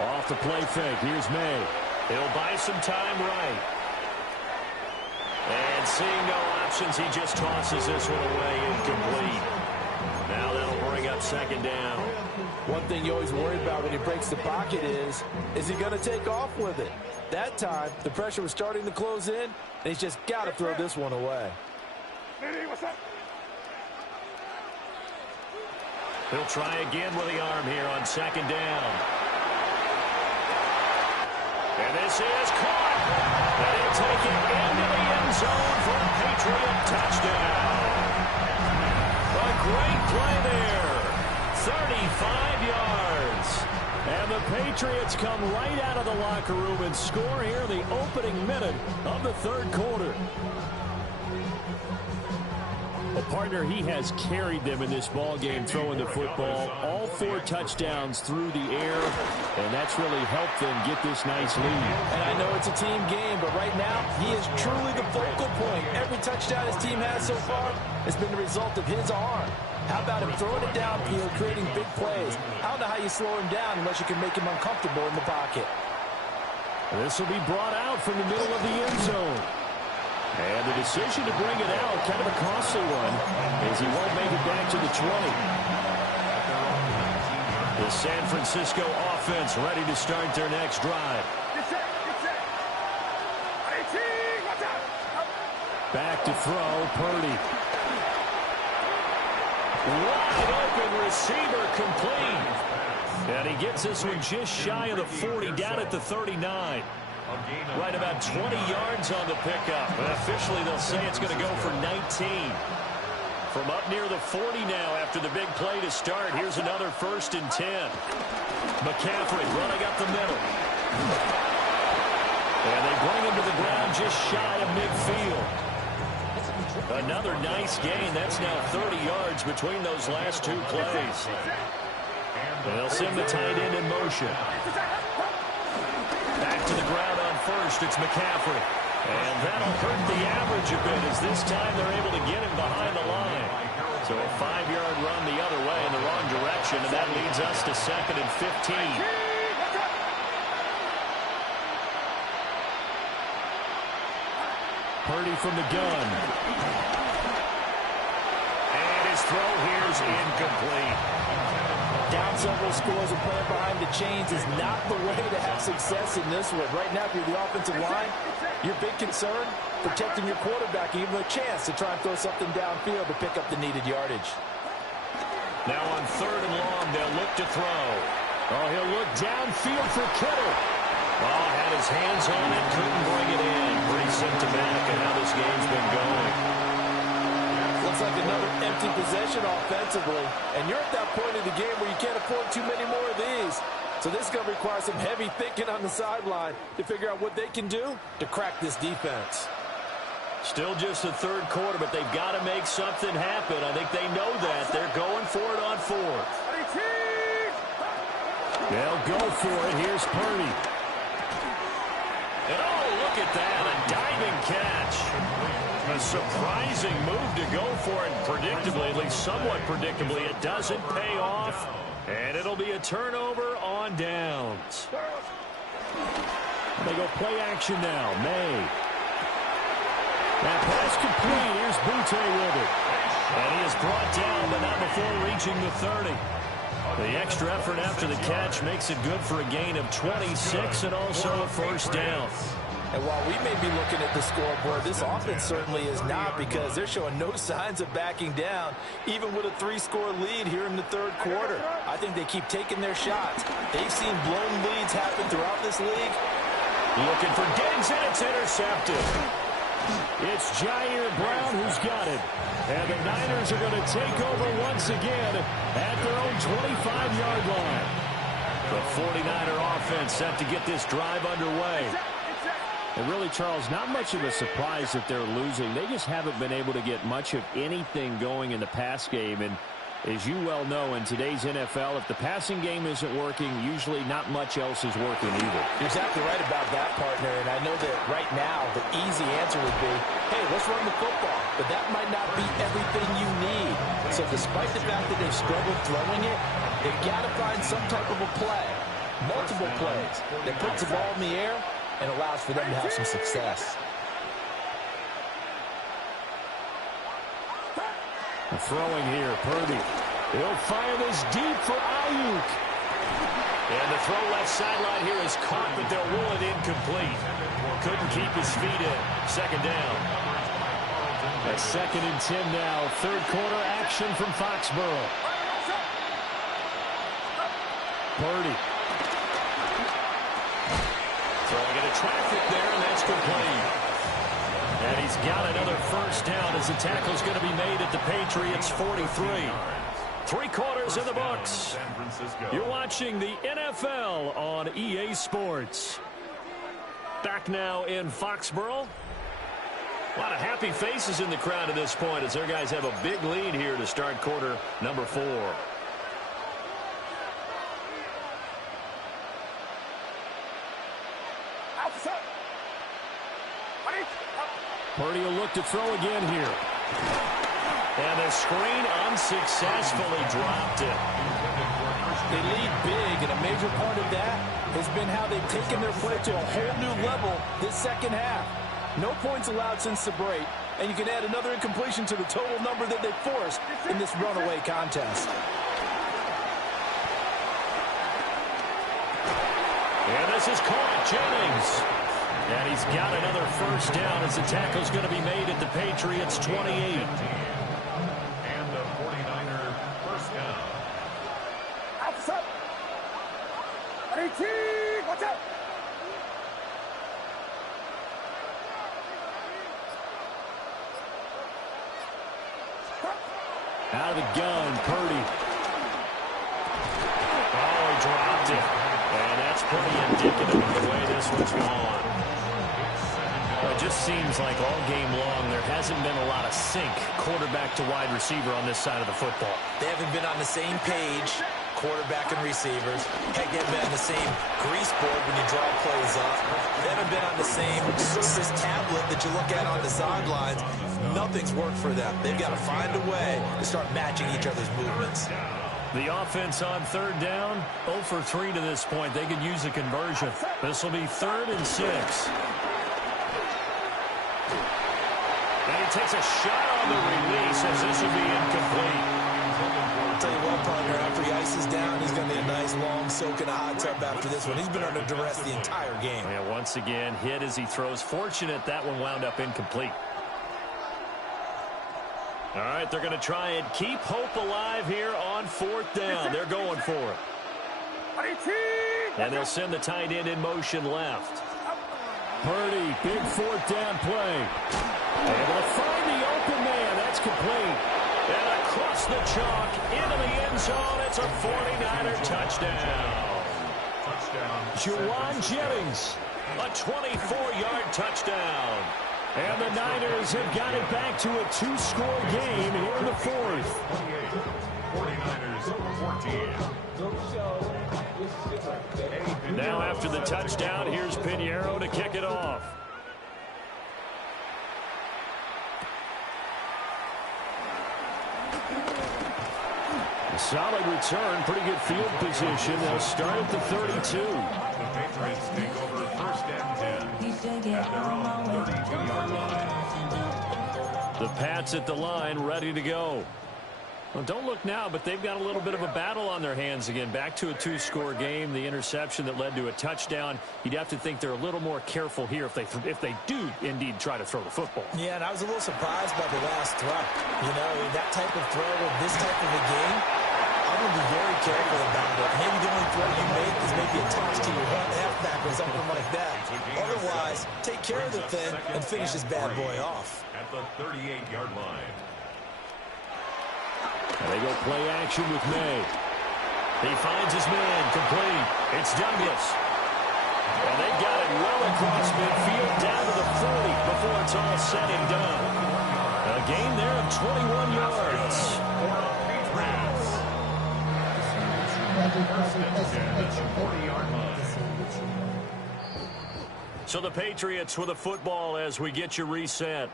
Off the play fake, here's May. He'll buy some time right. And seeing no options, he just tosses this one away, incomplete. Now that'll bring up 2nd down. One thing you always worry about when he breaks the pocket is he going to take off with it? That time, the pressure was starting to close in, and he's just got to throw this one away. He'll try again with the arm here on second down. And this is caught. And he'll take it into the end zone for a Patriot touchdown. A great play there. 35 yards. And the Patriots come right out of the locker room and score here in the opening minute of the third quarter. A partner, he has carried them in this ball game throwing the football. All 4 touchdowns through the air, and that's really helped them get this nice lead. And I know it's a team game, but right now, he is truly the focal point. Every touchdown his team has so far has been the result of his arm. How about him throwing it downfield, creating big plays? I don't know how you slow him down unless you can make him uncomfortable in the pocket. This will be brought out from the middle of the end zone. And the decision to bring it out, kind of a costly one, as he won't make it back to the 20. The San Francisco offense ready to start their next drive. Back to throw, Purdy. Wide open receiver complete. And he gets this one just shy of the 40, down at the 39. Right about 20 yards on the pickup. But officially, they'll say it's going to go for 19. From up near the 40 now after the big play to start. Here's another 1st and 10. McCaffrey running up the middle. And they bring him to the ground just shy of midfield. Another nice gain. That's now 30 yards between those last 2 plays. And they'll send the tight end in motion. Back to the ground on first. It's McCaffrey. And that'll hurt the average a bit as this time they're able to get him behind the line. So a 5-yard run the other way in the wrong direction, and that leads us to 2nd and 15. Purdy from the gun. And his throw here is incomplete. Down several scores and playing behind the chains is not the way to have success in this one. Right now, if you're the offensive line, your big concern, protecting your quarterback, give him a chance to try and throw something downfield to pick up the needed yardage. Now on 3rd and long, they'll look to throw. Oh, he'll look downfield for Kittle. Oh, had his hands on it, couldn't bring it in. Pretty symptomatic of how this game's been going. Looks like another empty possession offensively. And you're at that point in the game where you can't afford too many more of these. So this is going to require some heavy thinking on the sideline to figure out what they can do to crack this defense. Still just the third quarter, but they've got to make something happen. I think they know that. They're going for it on 4th. They'll go for it. Here's Purdy. And oh, look at that. A diving catch. A surprising move to go for it. Predictably, at least somewhat predictably, it doesn't pay off. And it'll be a turnover on downs. They go play action now. May. That pass complete. Here's Butte with it. And he is brought down, but not before reaching the 30. The extra effort after the catch makes it good for a gain of 26 and also a 1st down. And while we may be looking at the scoreboard, this offense certainly is not, because they're showing no signs of backing down, even with a 3-score lead here in the third quarter. I think they keep taking their shots. They've seen blown leads happen throughout this league. Looking for Diggs, and it's intercepted. It's Jair Brown who's got it. And the Niners are going to take over once again at their own 25-yard line. The 49er offense set to get this drive underway. And really, Charles, not much of a surprise that they're losing. They just haven't been able to get much of anything going in the pass game. And as you well know, in today's NFL, if the passing game isn't working, usually not much else is working either. You're exactly right about that, partner. And I know that right now the easy answer would be, hey, let's run the football. But that might not be everything you need. So despite the fact that they've struggled throwing it, they've got to find some type of a play, multiple plays, that puts the ball in the air and allows for them to have some success. Throwing here, Purdy. He'll fire this deep for Ayuk. And the throw left sideline here is caught, but they'll rule it incomplete. Couldn't keep his feet in. 2nd down. A 2nd and 10 now. Third quarter action from Foxborough. Purdy. Throwing into traffic there, and that's complete. And he's got another first down as the tackle's going to be made at the Patriots' 43. 3 quarters in the books. You're watching the NFL on EA Sports. Back now in Foxborough. A lot of happy faces in the crowd at this point as their guys have a big lead here to start quarter number 4. Purdy will look to throw again here. And the screen unsuccessfully dropped it. They lead big, and a major part of that has been how they've taken their play to a whole new level this second half. No points allowed since the break, and you can add another incompletion to the total number that they forced in this runaway contest. And this is caught, Jennings. And he's got another first down as the tackle's going to be made at the Patriots' 28. And the 49er first down. Outside. 18. Watch out. Out of the gun, Purdy. Oh, he dropped it. And that's pretty indicative of the way this one's gone. It just seems like all game long there hasn't been a lot of sync quarterback to wide receiver on this side of the football. They haven't been on the same page, quarterback and receivers. Heck, they haven't been on the same grease board when you draw plays up. They haven't been on the same surface tablet that you look at on the sidelines. Nothing's worked for them. They've got to find a way to start matching each other's movements. The offense on third down, 0 for 3 to this point. They could use a conversion. This will be 3rd and 6. And he takes a shot on the release as this will be incomplete. I'll tell you what, partner, after he ices down, he's going to be a nice long soak in a hot tub after this one. He's been under duress the entire game. Yeah, once again, hit as he throws. Fortunate that one wound up incomplete. All right, they're going to try and keep hope alive here on 4th down. They're going for it. And they'll send the tight end in motion left. Purdy, big 4th down play. Able to find the open man. That's complete. And across the chalk into the end zone. It's a 49er touchdown. Juwan Jennings, a 24-yard touchdown. And the Niners have got it back to a 2-score game here in the 4th. 49ers 14. Now after the touchdown, here's Pinheiro to kick it off. A solid return, pretty good field position. They'll start at the 32. The Patriots take over 1st and 10 at their own 32-yard line. The Pats at the line, ready to go. Well, don't look now, but they've got a little bit of a battle on their hands again. Back to a 2-score game. The interception that led to a touchdown. You'd have to think they're a little more careful here if they do indeed try to throw the football. Yeah, and I was a little surprised by the last throw. You know, that type of throw in this type of a game, I'm going to be very careful about it. Maybe the only throw you make is maybe a toss to your halfback or something like that. Otherwise, take care of the thing and finish this bad boy off. At the 38-yard line. And they go play action with May. He finds his man, complete. It's Douglas. And they got it well across midfield down to the 40 before it's all said and done. A gain there of 21 yards. So the Patriots with a football as we get you reset.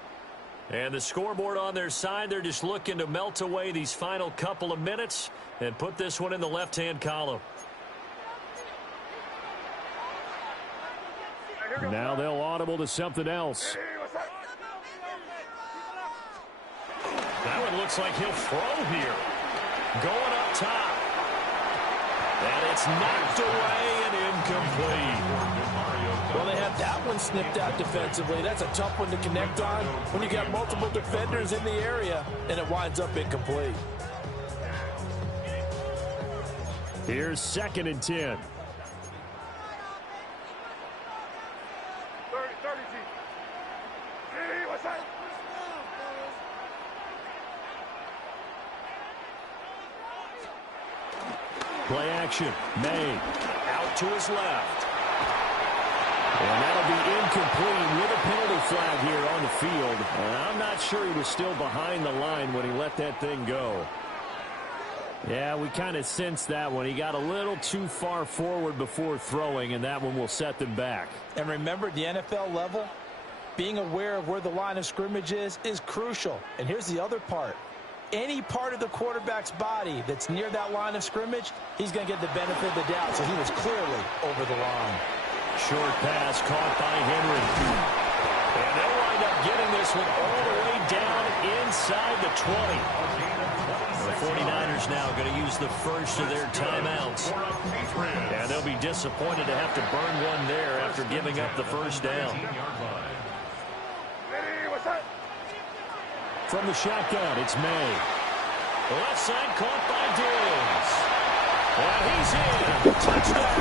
And the scoreboard on their side, they're just looking to melt away these final couple of minutes and put this one in the left-hand column. Now they'll audible to something else. That one looks like he'll throw here. Going up top. And it's knocked away and incomplete. Well, they have that one snipped out defensively. That's a tough one to connect on when you got multiple defenders in the area, and it winds up incomplete. Here's 2nd and 10. Play action. May out to his left. And that'll be incomplete with a penalty flag here on the field. And I'm not sure he was still behind the line when he let that thing go. Yeah, we kind of sensed that one. He got a little too far forward before throwing, and that one will set them back. And remember, at the NFL level, being aware of where the line of scrimmage is crucial. And here's the other part. Any part of the quarterback's body that's near that line of scrimmage, he's going to get the benefit of the doubt. So he was clearly over the line. Short pass caught by Henry. And they'll wind up getting this one all the way down inside the 20. The 49ers now going to use the first of their timeouts. And they'll be disappointed to have to burn one there after giving up the first down. From the shotgun, it's May. Left side caught by Diggs. And he's in. Touchdown,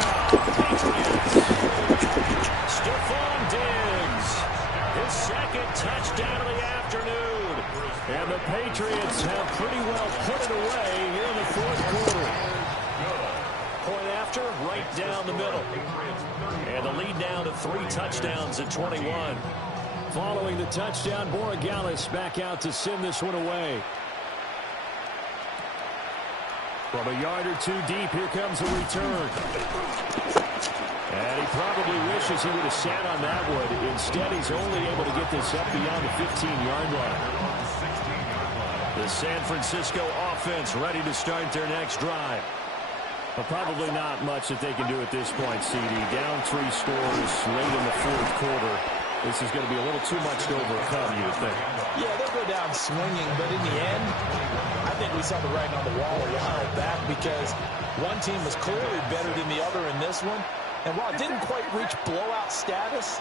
Patriots. Stephon Diggs. His 2nd touchdown of the afternoon. And the Patriots have pretty well put it away here in the 4th quarter. Point after, right down the middle. And the lead now to 3 touchdowns at 21. Following the touchdown, Borregales back out to send this one away. From a yard or 2 deep, here comes a return. And he probably wishes he would have sat on that one. Instead, he's only able to get this up beyond the 15-yard line. The San Francisco offense ready to start their next drive. But probably not much that they can do at this point, CD. Down 3 scores late in the 4th quarter. This is going to be a little too much to overcome, you would think. Yeah, they'll go down swinging, but in the end, I think we saw the writing on the wall a while back because one team was clearly better than the other in this one. And while it didn't quite reach blowout status,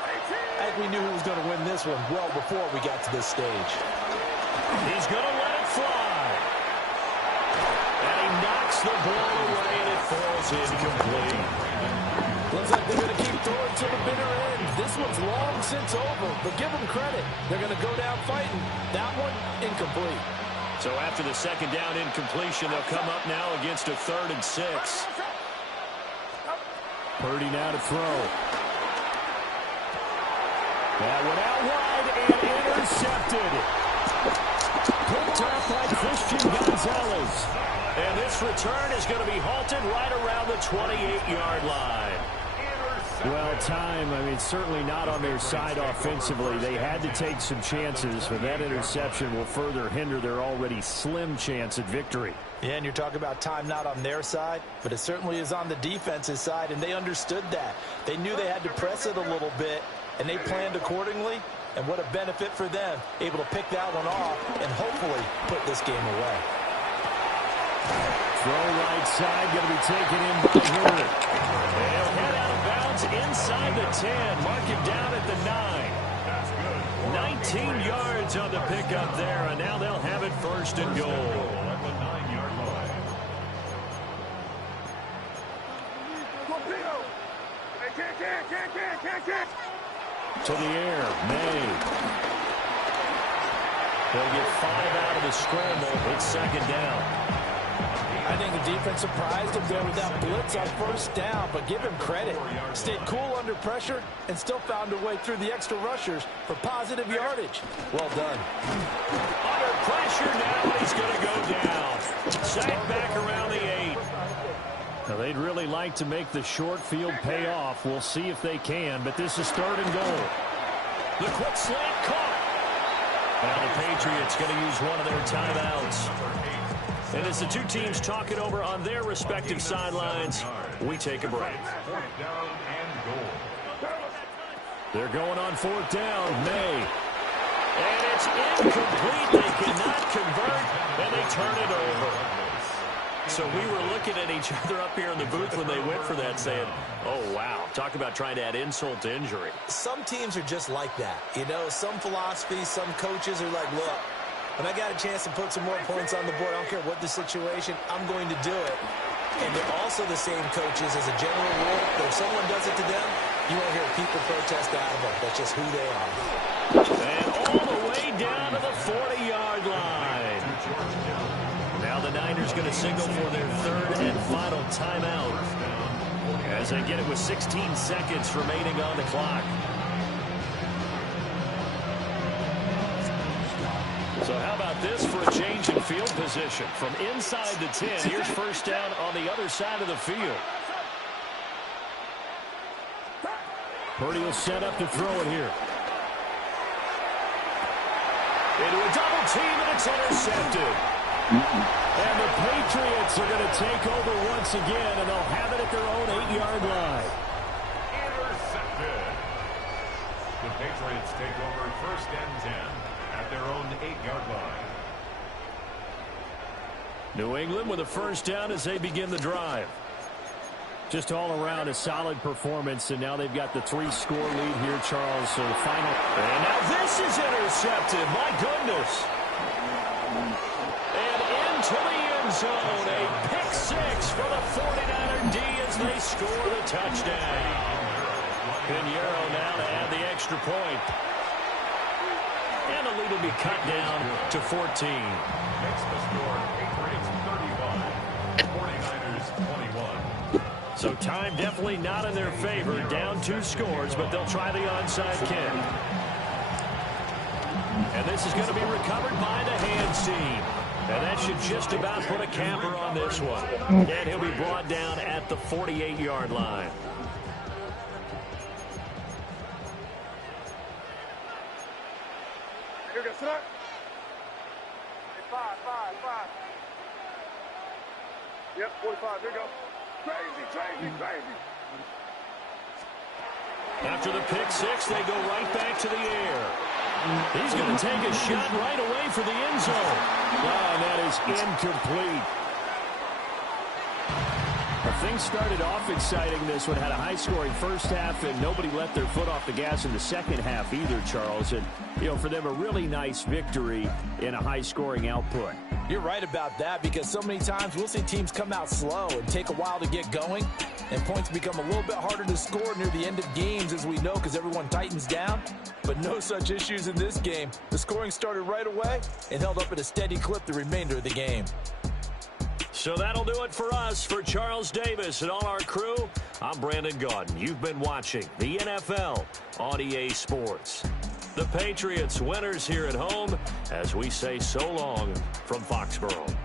I think we knew who was going to win this one well before we got to this stage. He's going to let it fly. And he knocks the ball away, and it falls incomplete. Looks like they're going to keep throwing to the bitter end. This one's long since over, but give them credit. They're going to go down fighting. That one, incomplete. So after the 2nd down incompletion, they'll come up now against a 3rd and 6. Purdy now to throw. That went out wide and intercepted. Picked up by Christian Gonzalez. And this return is going to be halted right around the 28-yard line. Well, certainly not on their side offensively. They had to take some chances, but that interception will further hinder their already slim chance at victory. Yeah, and you're talking about time not on their side, but it certainly is on the defense's side, and they understood that. They knew they had to press it a little bit, and they planned accordingly, and what a benefit for them, able to pick that one off and hopefully put this game away. Throw right side, going to be taken in by Hillard. They'll head out of bounds inside the 10. Mark him down at the 9. 19 yards on the pickup there, and now they'll have it first and goal. At the 9-yard line. To the air, May. They'll get 5 out of the scramble. It's second down. I think the defense surprised him there with that blitz on first down, but give him credit. Stayed cool under pressure and still found a way through the extra rushers for positive yardage. Well done. Under pressure now, he's going to go down. Sacked back around the 8. Now, they'd really like to make the short field pay off. We'll see if they can, but this is third and goal. The quick slant caught. Now the Patriots going to use one of their timeouts. And as the two teams talk it over on their respective sidelines, we take a break. They're going on fourth down. May. And it's incomplete. They cannot convert, and they turn it over. So we were looking at each other up here in the booth when they went for that saying, oh, wow, talk about trying to add insult to injury. Some teams are just like that. You know, some philosophies, some coaches are like, look, when I got a chance to put some more points on the board, I don't care what the situation, I'm going to do it. And they're also the same coaches as a general rule. But if someone does it to them, you won't hear people protest out of them. That's just who they are. And all the way down to the 40-yard line. Now the Niners going to signal for their third and final timeout as they get it with 16 seconds remaining on the clock. So how about this for a change in field position? From inside the 10, here's first down on the other side of the field. Purdy will set up to throw it here. Into a double team, and it's intercepted. And the Patriots are going to take over once again, and they'll have it at their own 8-yard line. Intercepted. The Patriots take over first and 10 at their own 8-yard line. New England with a first down as they begin the drive. Just all around a solid performance, and now they've got the 3-score lead here, Charles. So final. And now this is intercepted. My goodness. And into the end zone. A pick six for the 49er D as they score the touchdown. Pinheiro now to add the extra point. And the lead will be cut down to 14. Makes the score Patriots 31, 49ers 21. So time definitely not in their favor. Down 2 scores, but they'll try the onside kick. And this is going to be recovered by the hands team. And that should just about put a capper on this one. And he'll be brought down at the 48-yard line. Here we go, sir. 5. Yep, 45. Here we go. Crazy. After the pick six, they go right back to the air. He's going to take a shot right away for the end zone. And that is incomplete. Things started off exciting. This one had a high-scoring first half, and nobody let their foot off the gas in the second half either, Charles. And, for them, a really nice victory in a high-scoring output. You're right about that, because so many times we'll see teams come out slow and take a while to get going, and points become a little bit harder to score near the end of games, as we know, because everyone tightens down. But no such issues in this game. The scoring started right away and held up at a steady clip the remainder of the game. So that'll do it for us. For Charles Davis and all our crew, I'm Brandon Gaudin. You've been watching the NFL on EA Sports. The Patriots winners here at home as we say so long from Foxborough.